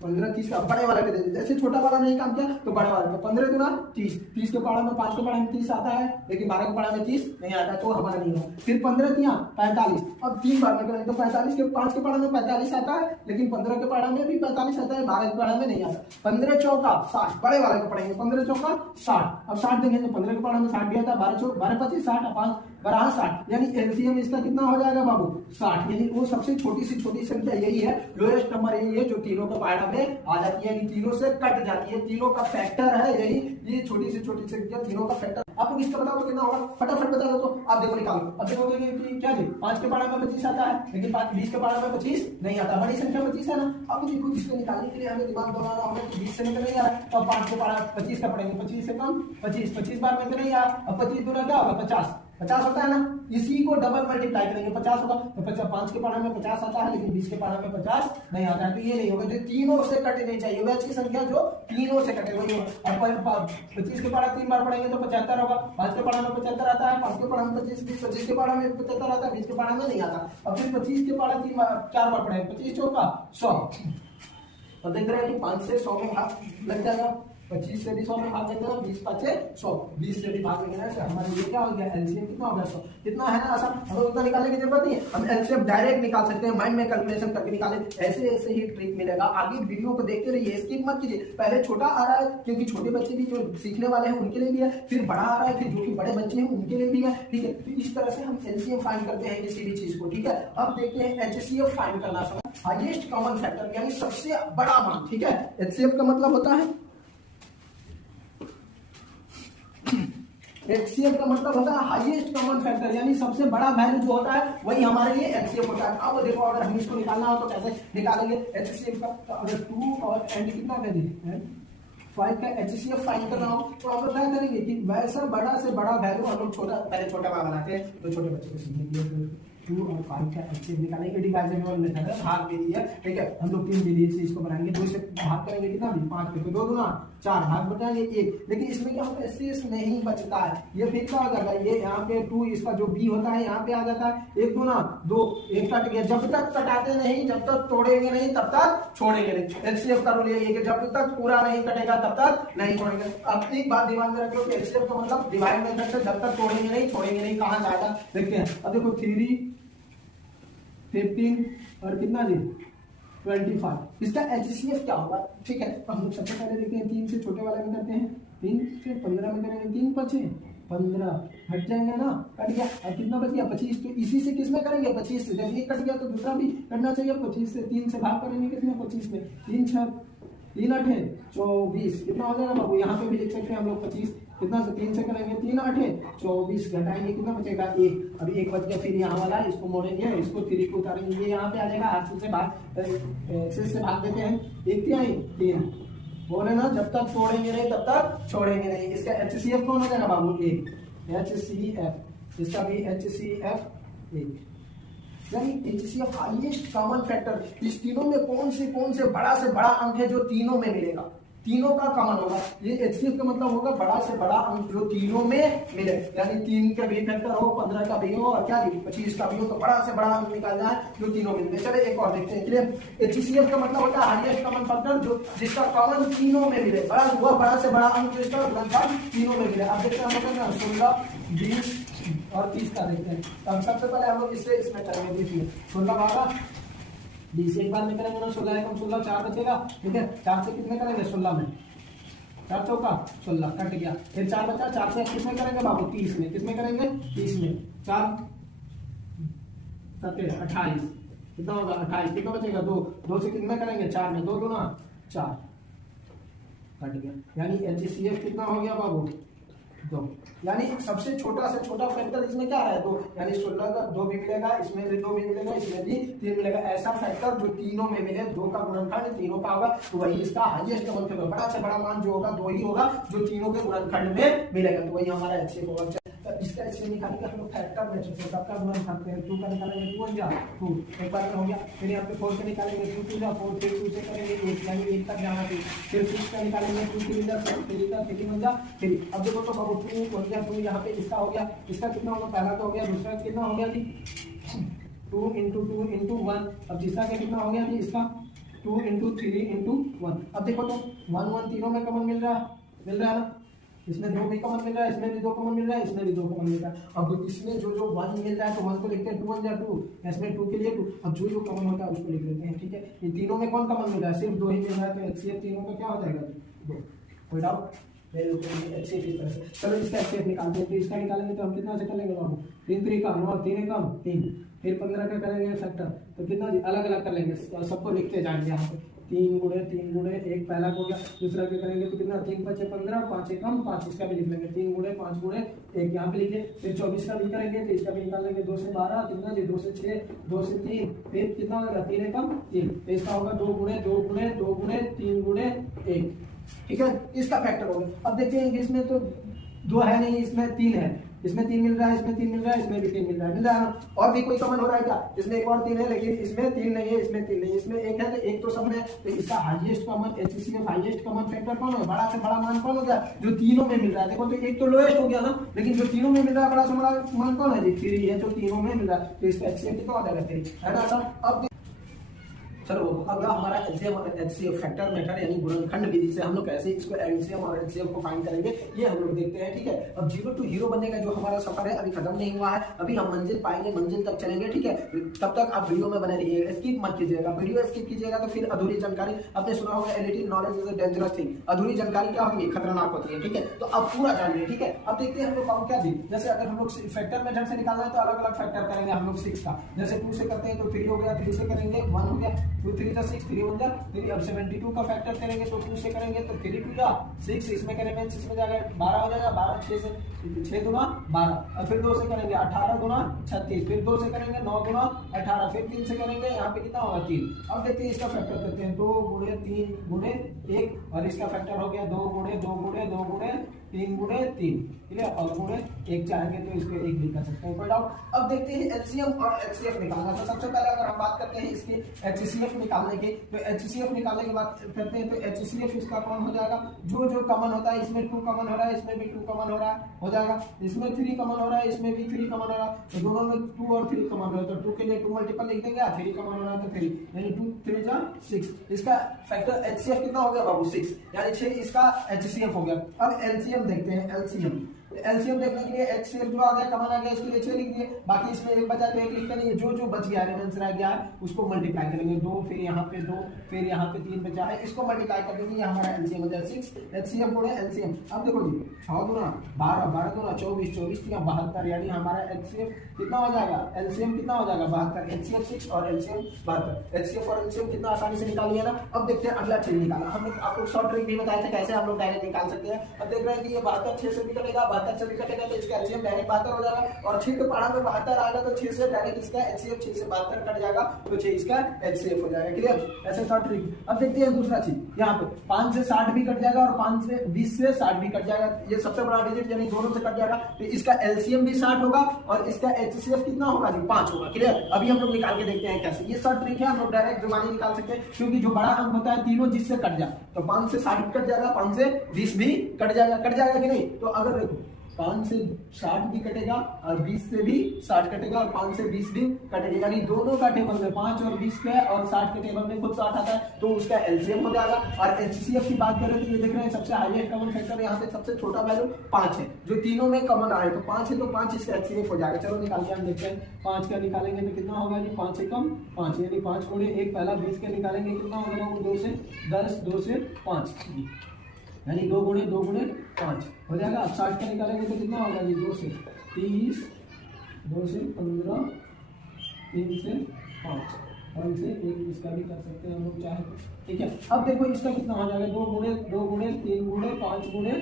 15 30 का बड़े वाले पे दे दीजिए, जैसे छोटा वाला नहीं काम किया तो बड़े वाले पे 15 गुना 30, 30 के पहाड़ा में 5 के पहाड़ा में 30 आता है, लेकिन 12 के पहाड़ा में 30 नहीं आता है, तो हमारा नहीं होगा। फिर 15 तिया 45, अब 3 बार में करेंगे तो 45 के 5 के पहाड़ा में 45 आता है, लेकिन 15 के पहाड़ा में भी 45 आता है, 12 के पहाड़ा में नहीं आता। 15 चौका 60, बड़े वाले को पढ़ेंगे 15 चौका 60। अब 60 देंगे तो 15 के पहाड़ा में 60 भी आता है, 12 25 60 5 12 60, यानी एलसीएम इसका कितना हो जाएगा बाबू 60। यानी वो सबसे छोटी सी छोटी संख्या यही है, लोएस्ट नंबर यही है जो तीनों के पहाड़ा में आ जाती है, यानी तीनों से कट जाती है, तीनों का फैक्टर है यही, ये छोटी सी छोटी संख्या तीनों का फैक्टर। आपको किसका बताओ तो कितना होगा, फटाफट बता दो। तो आप देखो निकालो, अब देखोगे कि क्या जी 5 के पहाड़ा में 25 आता है, लेकिन 20 के पहाड़ा में 25 नहीं आता, बड़ी संख्या 25 है ना। अब देखो इसको निकालने के लिए हमें दिमाग दौड़ाना होगा कि 20 से में तो नहीं आ रहा है, तो 5 के पहाड़ा 25 का पढ़ेंगे, 25 से कम 25 बार में तो नहीं आ, अब 25 दूना क्या होगा 50 होता है ना, इसी को डबल मल्टीप्लाई करेंगे 50 होगा, तो 5 के पहाड़ा में 50 आता है, लेकिन 20 के पहाड़ा में 50 नहीं आता है, तो ये नहीं होगा, जो तीनों से कटे नहीं चाहिए, वह अच्छी संख्या जो तीनों से कटे वही होगा। और 25 के पहाड़ा 3 बार पढ़ेंगे तो 75 होगा, 5 के पहाड़ा में 75 आता है, 5 के पहाड़ा में 25 के पहाड़ा में 75 आता है, 20 के पहाड़ा में नहीं आता। अब फिर 25 के पहाड़ा 4 बार पढ़ेंगे, 25 चौका 100। अब देख रहे हैं कि 5 से 100 में भाग लग जाएगा, 25 से भी 100 में भाग देंगे ना, 20 5 से 100, 20 से भी भाग देंगे ना, हमारे लिए क्या हो गया एलसीएम कितना हो गया 100। कितना है ना आसान, हमें उतना निकालने की जरूरत नहीं है, हम एलसीएम डायरेक्ट निकाल सकते हैं, माइंड में कैलकुलेशन करके निकाले, ऐसे ऐसे ही ट्रिक मिलेगा। आगे वीडियो को देखते रहिए, स्किप मत कीजिए। पहले छोटा आ रहा है क्योंकि छोटे बच्चे भी जो सीखने वाले हैं उनके लिए भी है, फिर बड़ा आ रहा है फिर जो कि बड़े बच्चे हैं उनके लिए भी है, ठीक है। तो इस तरह से हम एलसीएम फाइंड करते हैं किसी भी चीज को, ठीक है। अब देखते हैं एचसीएफ फाइंड करना, हाईएस्ट कॉमन फैक्टर यानी सबसे बड़ा मान, ठीक है। एचसीएफ का मतलब होता है, एचसीएफ का मतलब होता है हाईएस्ट कॉमन फैक्टर, यानी सबसे बड़ा वैल्यू जो होता है वही हमारे लिए एचसीएफ होता है। अब देखो अगर हम इसको निकालना हो तो कैसे निकालेंगे एचसीएफ का, तो अगर 2 और एंड कितना कर दिए 5 का एचसीएफ फाइंड करना हो तो हम लोग क्या करेंगे कि वैसा बड़ा से बड़ा वैल्यू हम लोग छोटा पहले छोटा बनाते हैं, तो छोटे बच्चे को सीखने के लिए 2 और 5 का एचसीएफ निकालेंगे, डिवाइजेबल मेथड है, भाग दे दिया, ठीक है। हम लोग 3 डिजिट से इसको बनाएंगे, 2 से भाग करेंगे कितना भी 5 पे, तो 2 दूना 4 भाग बचाएंगे 1, लेकिन इसमें क्या होता है शेष नहीं बचता है, ये फिर क्या हो जाएगा, ये यहाँ पे 2 इसका जो बी होता है यहाँ पे आ जाता है, 1 दूना 2, 1 कट गया, जब तक कटाते नहीं, जब तक तोड़ेंगे नहीं तब तक छोड़ेंगे नहीं। एचसीएफ का रूल ये कि जब तक पूरा नहीं कटेगा तब तक नहीं छोड़ेंगे। अब एक बात दिमाग में रखो कि एचसीएफ का मतलब डिवाइड मेथड से जब तक तोड़ेंगे नहीं छोड़ेंगे नहीं, कहाँ जाएगा देखते हैं। अब देखो 3 15 और कितना जी 25, इसका एचसीएफ क्या होगा, ठीक है। हम लोग सबसे पहले देखते हैं 3 से छोटे वाले में करते हैं, 3 से 15 में करेंगे, 3 5 15 हट जाएंगे ना, कट गया, अब कितना बच गया 25, तो इसी से किसमें करेंगे 25 से, जब ये कट गया तो दूसरा भी करना चाहिए 25 से, 3 से भाग करेंगे कितने 25 में, 3 6 3 8 24, कितना हो जाएगा बाबू, यहाँ पे भी लिख सकते हैं हम लोग 25, कितना से 3 से करेंगे 3 8 24, घटाएंगे कितना बचेगा 1, अभी 1 बच गया, फिर यहाँ वाला इसको मोड़ेंगे, इसको 3 को उतारेंगे, ये यहाँ पे आ जाएगा, आठ से भाग देते हैं, 1 3 बोले ना, जब तक तोड़ेंगे नहीं तब तक छोड़ेंगे नहीं। इसका एचसीएफ कौन हो जाएगा बाबू 1, एचसीएफ, इसका भी एचसीएफ 1, यानी एचसीएफ हाईएस्ट कॉमन फैक्टर। इस तीनों में कौन से बड़ा से बड़ा अंक है जो तीनों में मिलेगा, तीनों का कॉमन होगा, ये एचसीएफ का मतलब होगा बड़ा से बड़ा अंक जो तीनों में मिले, यानी 3 का भी फैक्टर हो, 15 का भी हो और क्या 25 का भी हो, तो बड़ा से बड़ा अंक निकालना है जो तीनों में मिले। चले एक और देखते हैं, क्लियर। एचसीएफ का मतलब होता है हाईएस्ट कॉमन फैक्टर जो जिसका कॉमन तीनों में मिले, बड़ा हुआ बड़ा से बड़ा अंक जिसका लगभग तीनों में मिले। अब देखते हैं 16 20 और 30 का देखते हैं। अब सबसे पहले हम लोग इसमें करेंगे, देखिए 16 भागा 20, एक बार में करेंगे ना, 16 एकम 16, 4 बचेगा, ठीक है। 4 से कितने करेंगे 16 में, 4 चौका 16 कट गया, फिर 4 बचा, 4 से कितने करेंगे बाबू 30 में, किसमें करेंगे 30 में, 4 7 28, कितना होगा 28, कितना बचेगा 2 से कितने करेंगे 4 में, 2 दूना 4 कट गया, यानी एचसीएफ कितना हो गया बाबू 2, यानी सबसे छोटा से छोटा फैक्टर इसमें क्या है 2, यानी 16 का 2 भी मिलेगा, इसमें भी 2 भी मिलेगा, इसमें भी 3 मिलेगा। ऐसा फैक्टर जो तीनों में मिले, 2 का गुणनखंड तीनों का होगा, तो वही इसका हाईएस्ट कॉमन फैक्टर, बड़ा से बड़ा मान जो होगा 2 ही होगा जो तीनों के गुणनखंड में मिलेगा, तो वही हमारा एचसीएफ होगा। इसका एचसीएफ निकालने का हम लोग फैक्टर फैक्टर मैट्रिक्स है, सबका गुणन करते हैं। 2 का निकालेंगे 2 1 जा 2, एक बार में हो गया। फिर यहाँ पे 4 का निकालेंगे 2 2 जा 4, फिर 2 से करेंगे 1 यानी 1 तक जाना चाहिए। फिर 6 का निकालेंगे 2 3 जा 6, 3 का 3 1 जा 3। अब देखो तो बाबू 2 1 जा 2, यहाँ पे इसका हो गया, इसका कितना होगा, पहला तो हो गया, दूसरा कितना हो गया जी 2 into 2 into 1। अब तीसरा का कितना हो गया जी इसका 2 into 3 into 1। अब देखो तो 1 1 तीनों में कॉमन मिल रहा है ना, इसमें 2 भी कॉमन मिल रहा है, इसमें भी 2 कॉमन मिल रहा है, इसमें भी 2 कॉमन मिल रहा है। अब इसमें जो 1 मिल रहा है तो 1 को लिखते हैं 2 1 जा 2, इसमें 2 के लिए 2। अब जो कॉमन होता है उसको लिख लेते हैं, ठीक है। ये तीनों में कौन कॉमन मिल रहा है, सिर्फ 2 ही मिल रहा है, तो एचसीएफ तीनों का क्या हो जाएगा 2। कोई डाउट एचसीएफ इस तरह से। चलो इसका एचसीएफ निकालते हैं। तो इसका निकालेंगे तो हम कितना से कर लेंगे बाबू, 3 3 का 9, 3 कम 3, फिर 15 का करेंगे फैक्टर, तो कितना जी अलग अलग कर लेंगे, सबको लिखते जाएंगे यहाँ पे। 3 गुणे 1 पहला हो गया, दूसरा क्या करेंगे तो कितना 3 5 15, 5 कम 5, इसका भी लिख लेंगे 3 गुणे 5 गुणे 1 यहाँ पे लिखे। फिर 24 का भी करेंगे तो इसका भी निकाल लेंगे 2 से 12 कितना जी 2 से 6, 2 से 3, फिर कितना होगा 3 कम 3, तो इसका होगा 2 गुणे 2 गुणे 2 गुणे 3 गुणे 1, ठीक है। इसका फैक्टर होगा। अब देखते हैं कि इसमें तो 2 है नहीं, इसमें 3 है, इसमें 3 मिल रहा है, इसमें 3 मिल रहा है, इसमें भी 3 मिल रहा है ना। और भी कोई कॉमन हो रहा है क्या, इसमें एक और 3 है लेकिन इसमें 3 नहीं है, इसमें 3 नहीं है, इसमें 1 है तो 1 तो सब है। तो इसका highest common HCF highest common factor कौन है, बड़ा से बड़ा मान कौन हो गया, जो तीनों में मिल रहा है। देखो तो एक तो लोएस्ट हो गया ना, लेकिन जो तीनों में मिल रहा है बड़ा से बड़ा मान कौन है जी 3 है, जो तीनों में मिल रहा है। तो इसका एचसीएफ कितना हो जाएगा 3 है ना। अब चलो अगला हमारा एचसीएफ और एचसीएफ फैक्टर मेथड यानी गुणनखंड विधि से हम लोग कैसे इसको एलसीएम और एचसीएफ को फाइंड करेंगे ये हम लोग देखते हैं, ठीक है। अब 0 to हीरो बनने का जो हमारा सफर है अभी खत्म नहीं हुआ है, अभी हम मंजिल पाएंगे, मंजिल तक चलेंगे, ठीक है। तब तक आप वीडियो में बने रहिए, स्किप मत कीजिएगा, वीडियो स्किप कीजिएगा तो फिर अधूरी जानकारी, आपने सुना होगा a little knowledge is a dangerous thing, अधूरी जानकारी क्या होती है, खतरनाक होती है, ठीक है। तो अब पूरा जानिए, ठीक है। अब देखते हैं हम लोग काम क्या दी, जैसे अगर हम लोग फैक्टर मेथड से निकालना है तो अलग अलग फैक्टर करेंगे हम लोग 6 का, जैसे 2 से करते हैं तो 3 हो गया, 3 से करेंगे 1 हो गया, 2 3 जा 6 3 1 जा 3। अब 72 का फैक्टर करेंगे तो 2 से करेंगे तो 3 2 जा 6, इसमें करेंगे 6 में जाएगा 12 हो जाएगा, 12 6 से 6 गुना 12, और फिर 2 से करेंगे 18 गुना 36, फिर 2 से करेंगे 9 गुना 18, फिर 3 से करेंगे यहाँ पे कितना होगा 3। अब देखते हैं इसका फैक्टर करते हैं 2 गुणे 3 गुणे 1, और इसका फैक्टर हो गया 2 गुणे 2 गुणे 2 गुणे 3 गुणे 3, ठीक है, और गुणे 1 चाहेंगे तो इसको 1 भी कर सकते हैं, कोई डाउट। अब देखते हैं एचसीएम और एचसीएफ निकालना। तो सबसे पहले अगर हम बात करते हैं इसकी एचसीएफ निकालने की, तो एचसीएफ निकालने की बात करते हैं तो एचसीएफ इसका कौन हो जाएगा, जो जो कॉमन होता है, इसमें 2 कॉमन हो रहा है, इसमें भी 2 कॉमन हो रहा है, हो जाएगा, इसमें 3 कॉमन हो रहा है, इसमें भी 3 कॉमन हो रहा है, तो दोनों में 2 और 3 कॉमन हो रहा है, तो 2 के लिए 2 मल्टीपल लिख देंगे, 3 कॉमन हो रहा है तो 3, यानी 2 3 जा 6। इसका फैक्टर एचसीएफ कितना हो गया बाबू 6, यानी 6 इसका एचसीएफ हो गया। अब एलसीएम देखते हैं, एलसीएम देखने के लिए एचसीएफ जो आ गया कॉमन आ गया, इसके लिए 6 लिख दिए, बाकी इसमें 1 बचा तो 1 लिखते नहीं है, जो जो बच गया रिमेंस रह गया है उसको मल्टीप्लाई करेंगे, 2 फिर यहाँ पे 2 फिर यहाँ पे 3 बचा है, इसको मल्टीप्लाई कर देंगे, ये हमारा एलसीएम हो जाएगा 6। एचसीएफ गुणे एलसीएम, अब देखो जी 6 गुना 12 12 गुना 24 24 72, यानी हमारा एचसीएफ कितना हो जाएगा, एलसीएम कितना हो जाएगा 72, एचसीएफ 6 और एलसीएम 72। एचसीएफ और एलसीएम कितना आसानी से निकाल लिया ना। अब देखते हैं अगला चीज निकालना, हम लोग आपको शॉर्ट ट्रिक भी बताए थे कैसे हम लोग डायरेक्ट निकाल सकते हैं। अब देख रहे हैं कि ये 72 6 से भी कटेगा, 72 से भी कटेगा, तो इसका एचसीएफ डायरेक्ट 72 हो जाएगा, और 6 के पढ़ा में 72 आएगा तो 6 से डायरेक्ट इसका एचसीएफ 6 से 72 कट जाएगा, तो 6 इसका एचसीएफ हो जाएगा, क्लियर। ऐसे शॉर्ट ट्रिक। अब देखते हैं दूसरा चीज, यहाँ पे 5 से 60 भी कट जाएगा और 5 से 20 से 60 भी कट जाएगा, ये सबसे बड़ा डिजिट यानी दोनों से कट जाएगा, तो इसका एलसीएम भी 60 होगा और इसका एचसीएफ कितना होगा जी 5 होगा, क्लियर। अभी हम लोग निकाल के देखते हैं कैसे, ये शॉर्ट ट्रिक है, हम लोग डायरेक्ट जुबानी निकाल सकते हैं, क्योंकि जो बड़ा अंक होता है तीनों जिससे कट जाए, तो 5 से 60 कट जाएगा, 5 से 20 भी कट जाएगा कि नहीं। तो अगर देखो 5 से 60 भी कटेगा और 20 से भी 60 कटेगा और 5 से 20 भी कटेगा, यानी दोनों का टेबल में 5 और 20 के और 60 के टेबल में खुद 60 आता है, तो उसका एलसीएम हो जाएगा। और एचसीएफ की बात करें तो ये देख रहे हैं सबसे हाईएस्ट कॉमन फैक्टर यहाँ पे सबसे छोटा वैल्यू 5 है, जो तीनों में कॉमन आए तो 5 है, तो 5 इसका एचसीएफ हो जाएगा। चलो निकाल के हम देखते हैं, 5 का निकालेंगे तो कितना होगा जी 5 से कम 5, यानी 5 गुणे 1 पहला, 20 के निकालेंगे कितना होगा 2 से 10 2 से 5, यानी 2 गुणे 5 हो जाएगा। अब 60 का निकालेंगे तो कितना होगा जी 2 से 30 2 से 15 3 से 5 1 से 1, इसका भी कर सकते हैं हम लोग चाहे, ठीक है। अब देखो इसका कितना हो जाएगा 2 गुणे 3 गुणे 5 गुणे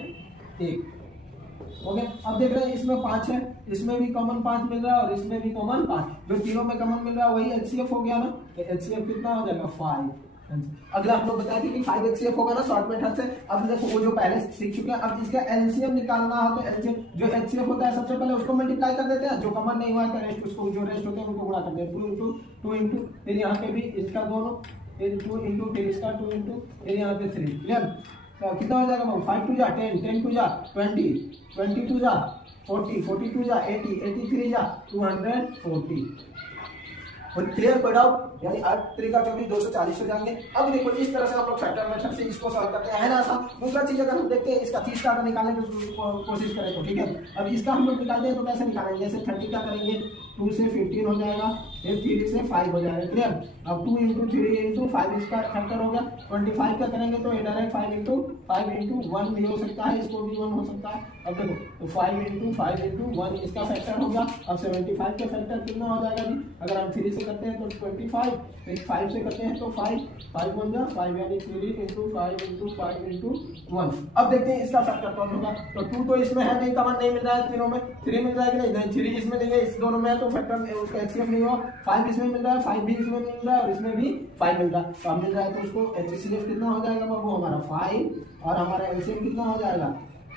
1, ओके। अब देख रहे हैं इसमें 5 है, इसमें भी कॉमन 5 मिल रहा है और इसमें भी कॉमन 5, जो तीनों में कॉमन मिल रहा है वही एचसीएफ हो गया ना, तो एचसीएफ कितना हो जाएगा 5, अगला हम लोग बताए थे कि 5HCF होगा ना शॉर्ट मेथड से। अब देखो वो जो पहले सीख चुके हैं, अब इसका एलसीएम निकालना हो तो एलसीएम जो HCF होता है सबसे पहले उसको मल्टीप्लाई कर देते हैं, जो कॉमन नहीं हुआ है रेस्ट उसको, जो रेस्ट होते हैं उनको गुणा कर देते हैं, 2 इंटू फिर यहाँ पे भी इसका दोनों, फिर 2 इंटू फिर इसका 2 इंटू फिर यहाँ पे 3, क्लियर। तो कितना हो जाएगा 5 2 जा 10, 10 2 जा 20, 20 2 जा 40, 40 2 जा 80, 83 जा 240। और क्लियर कोई डाउट, यानी 8 3 24 240 हो जाएंगे। अब देखो इस तरह से हम लोग फैक्टर मेथड से इसको सॉल्व करते हैं, है ना आसान। दूसरा चीज अगर हम देखते हैं इसका 30 का निकालने की कोशिश करें तो ठीक है। अब इसका हम लोग निकालते हैं तो कैसे निकालेंगे, जैसे 30 का करेंगे 2 से 15 हो जाएगा, फिर 3 से 5 हो जाएगा, क्लियर। अब 2 इंटू 3 इंटू 5 इसका फैक्टर हो गया। 25 का करेंगे तो डायरेक्ट 5 इंटू 1 भी हो सकता है, इसको भी 1 हो सकता है। अब देखो तो 5 इंटू 1 इसका फैक्टर हो गया। अब 75 का फैक्टर कितना हो जाएगा जी, अगर हम 3 से करते हैं तो 25, फिर 5 से करते हैं तो 5 1 जा 5, यानी 3 इंटू 5 इंटू 1। अब देखते हैं इसका फैक्टर कौन होगा। तो 2 तो इसमें है नहीं, कॉमन नहीं मिल रहा है तीनों में, 3 मिल रहा है कि नहीं, 3 इसमें नहीं है, इस दोनों में है तो फैक्टर उसका HCF नहीं होगा। 5 इसमें मिल रहा है, 5 भी इसमें मिल रहा है और इसमें भी 5 मिल रहा है, तो अब मिल रहा है तो उसको HCF कितना हो जाएगा बाबू हमारा 5, और हमारा LCM कितना हो जाएगा,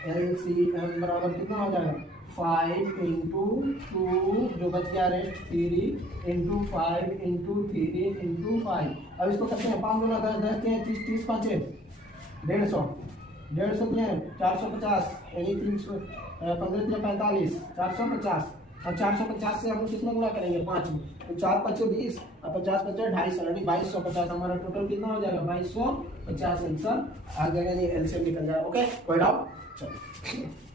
LCM बराबर कितना हो जाएगा 5 इंटू 2 जो बच गया रेस्ट 3 इंटू 5 इंटू 3 इंटू 5। अब इसको करते हैं 5 गुना 10 10 30 30 5 150 450 यानी 300 15 45 450। अब 450 से हम लोग कितना गुणा करेंगे 5 में, तो 4 5 20 और 50 50 250 यानी 2250। हमारा टोटल कितना हो जाएगा 2250 आंसर आ जाएगा, ये एलसीएम निकल जाएगा। ओके कोई डाउट, चलो।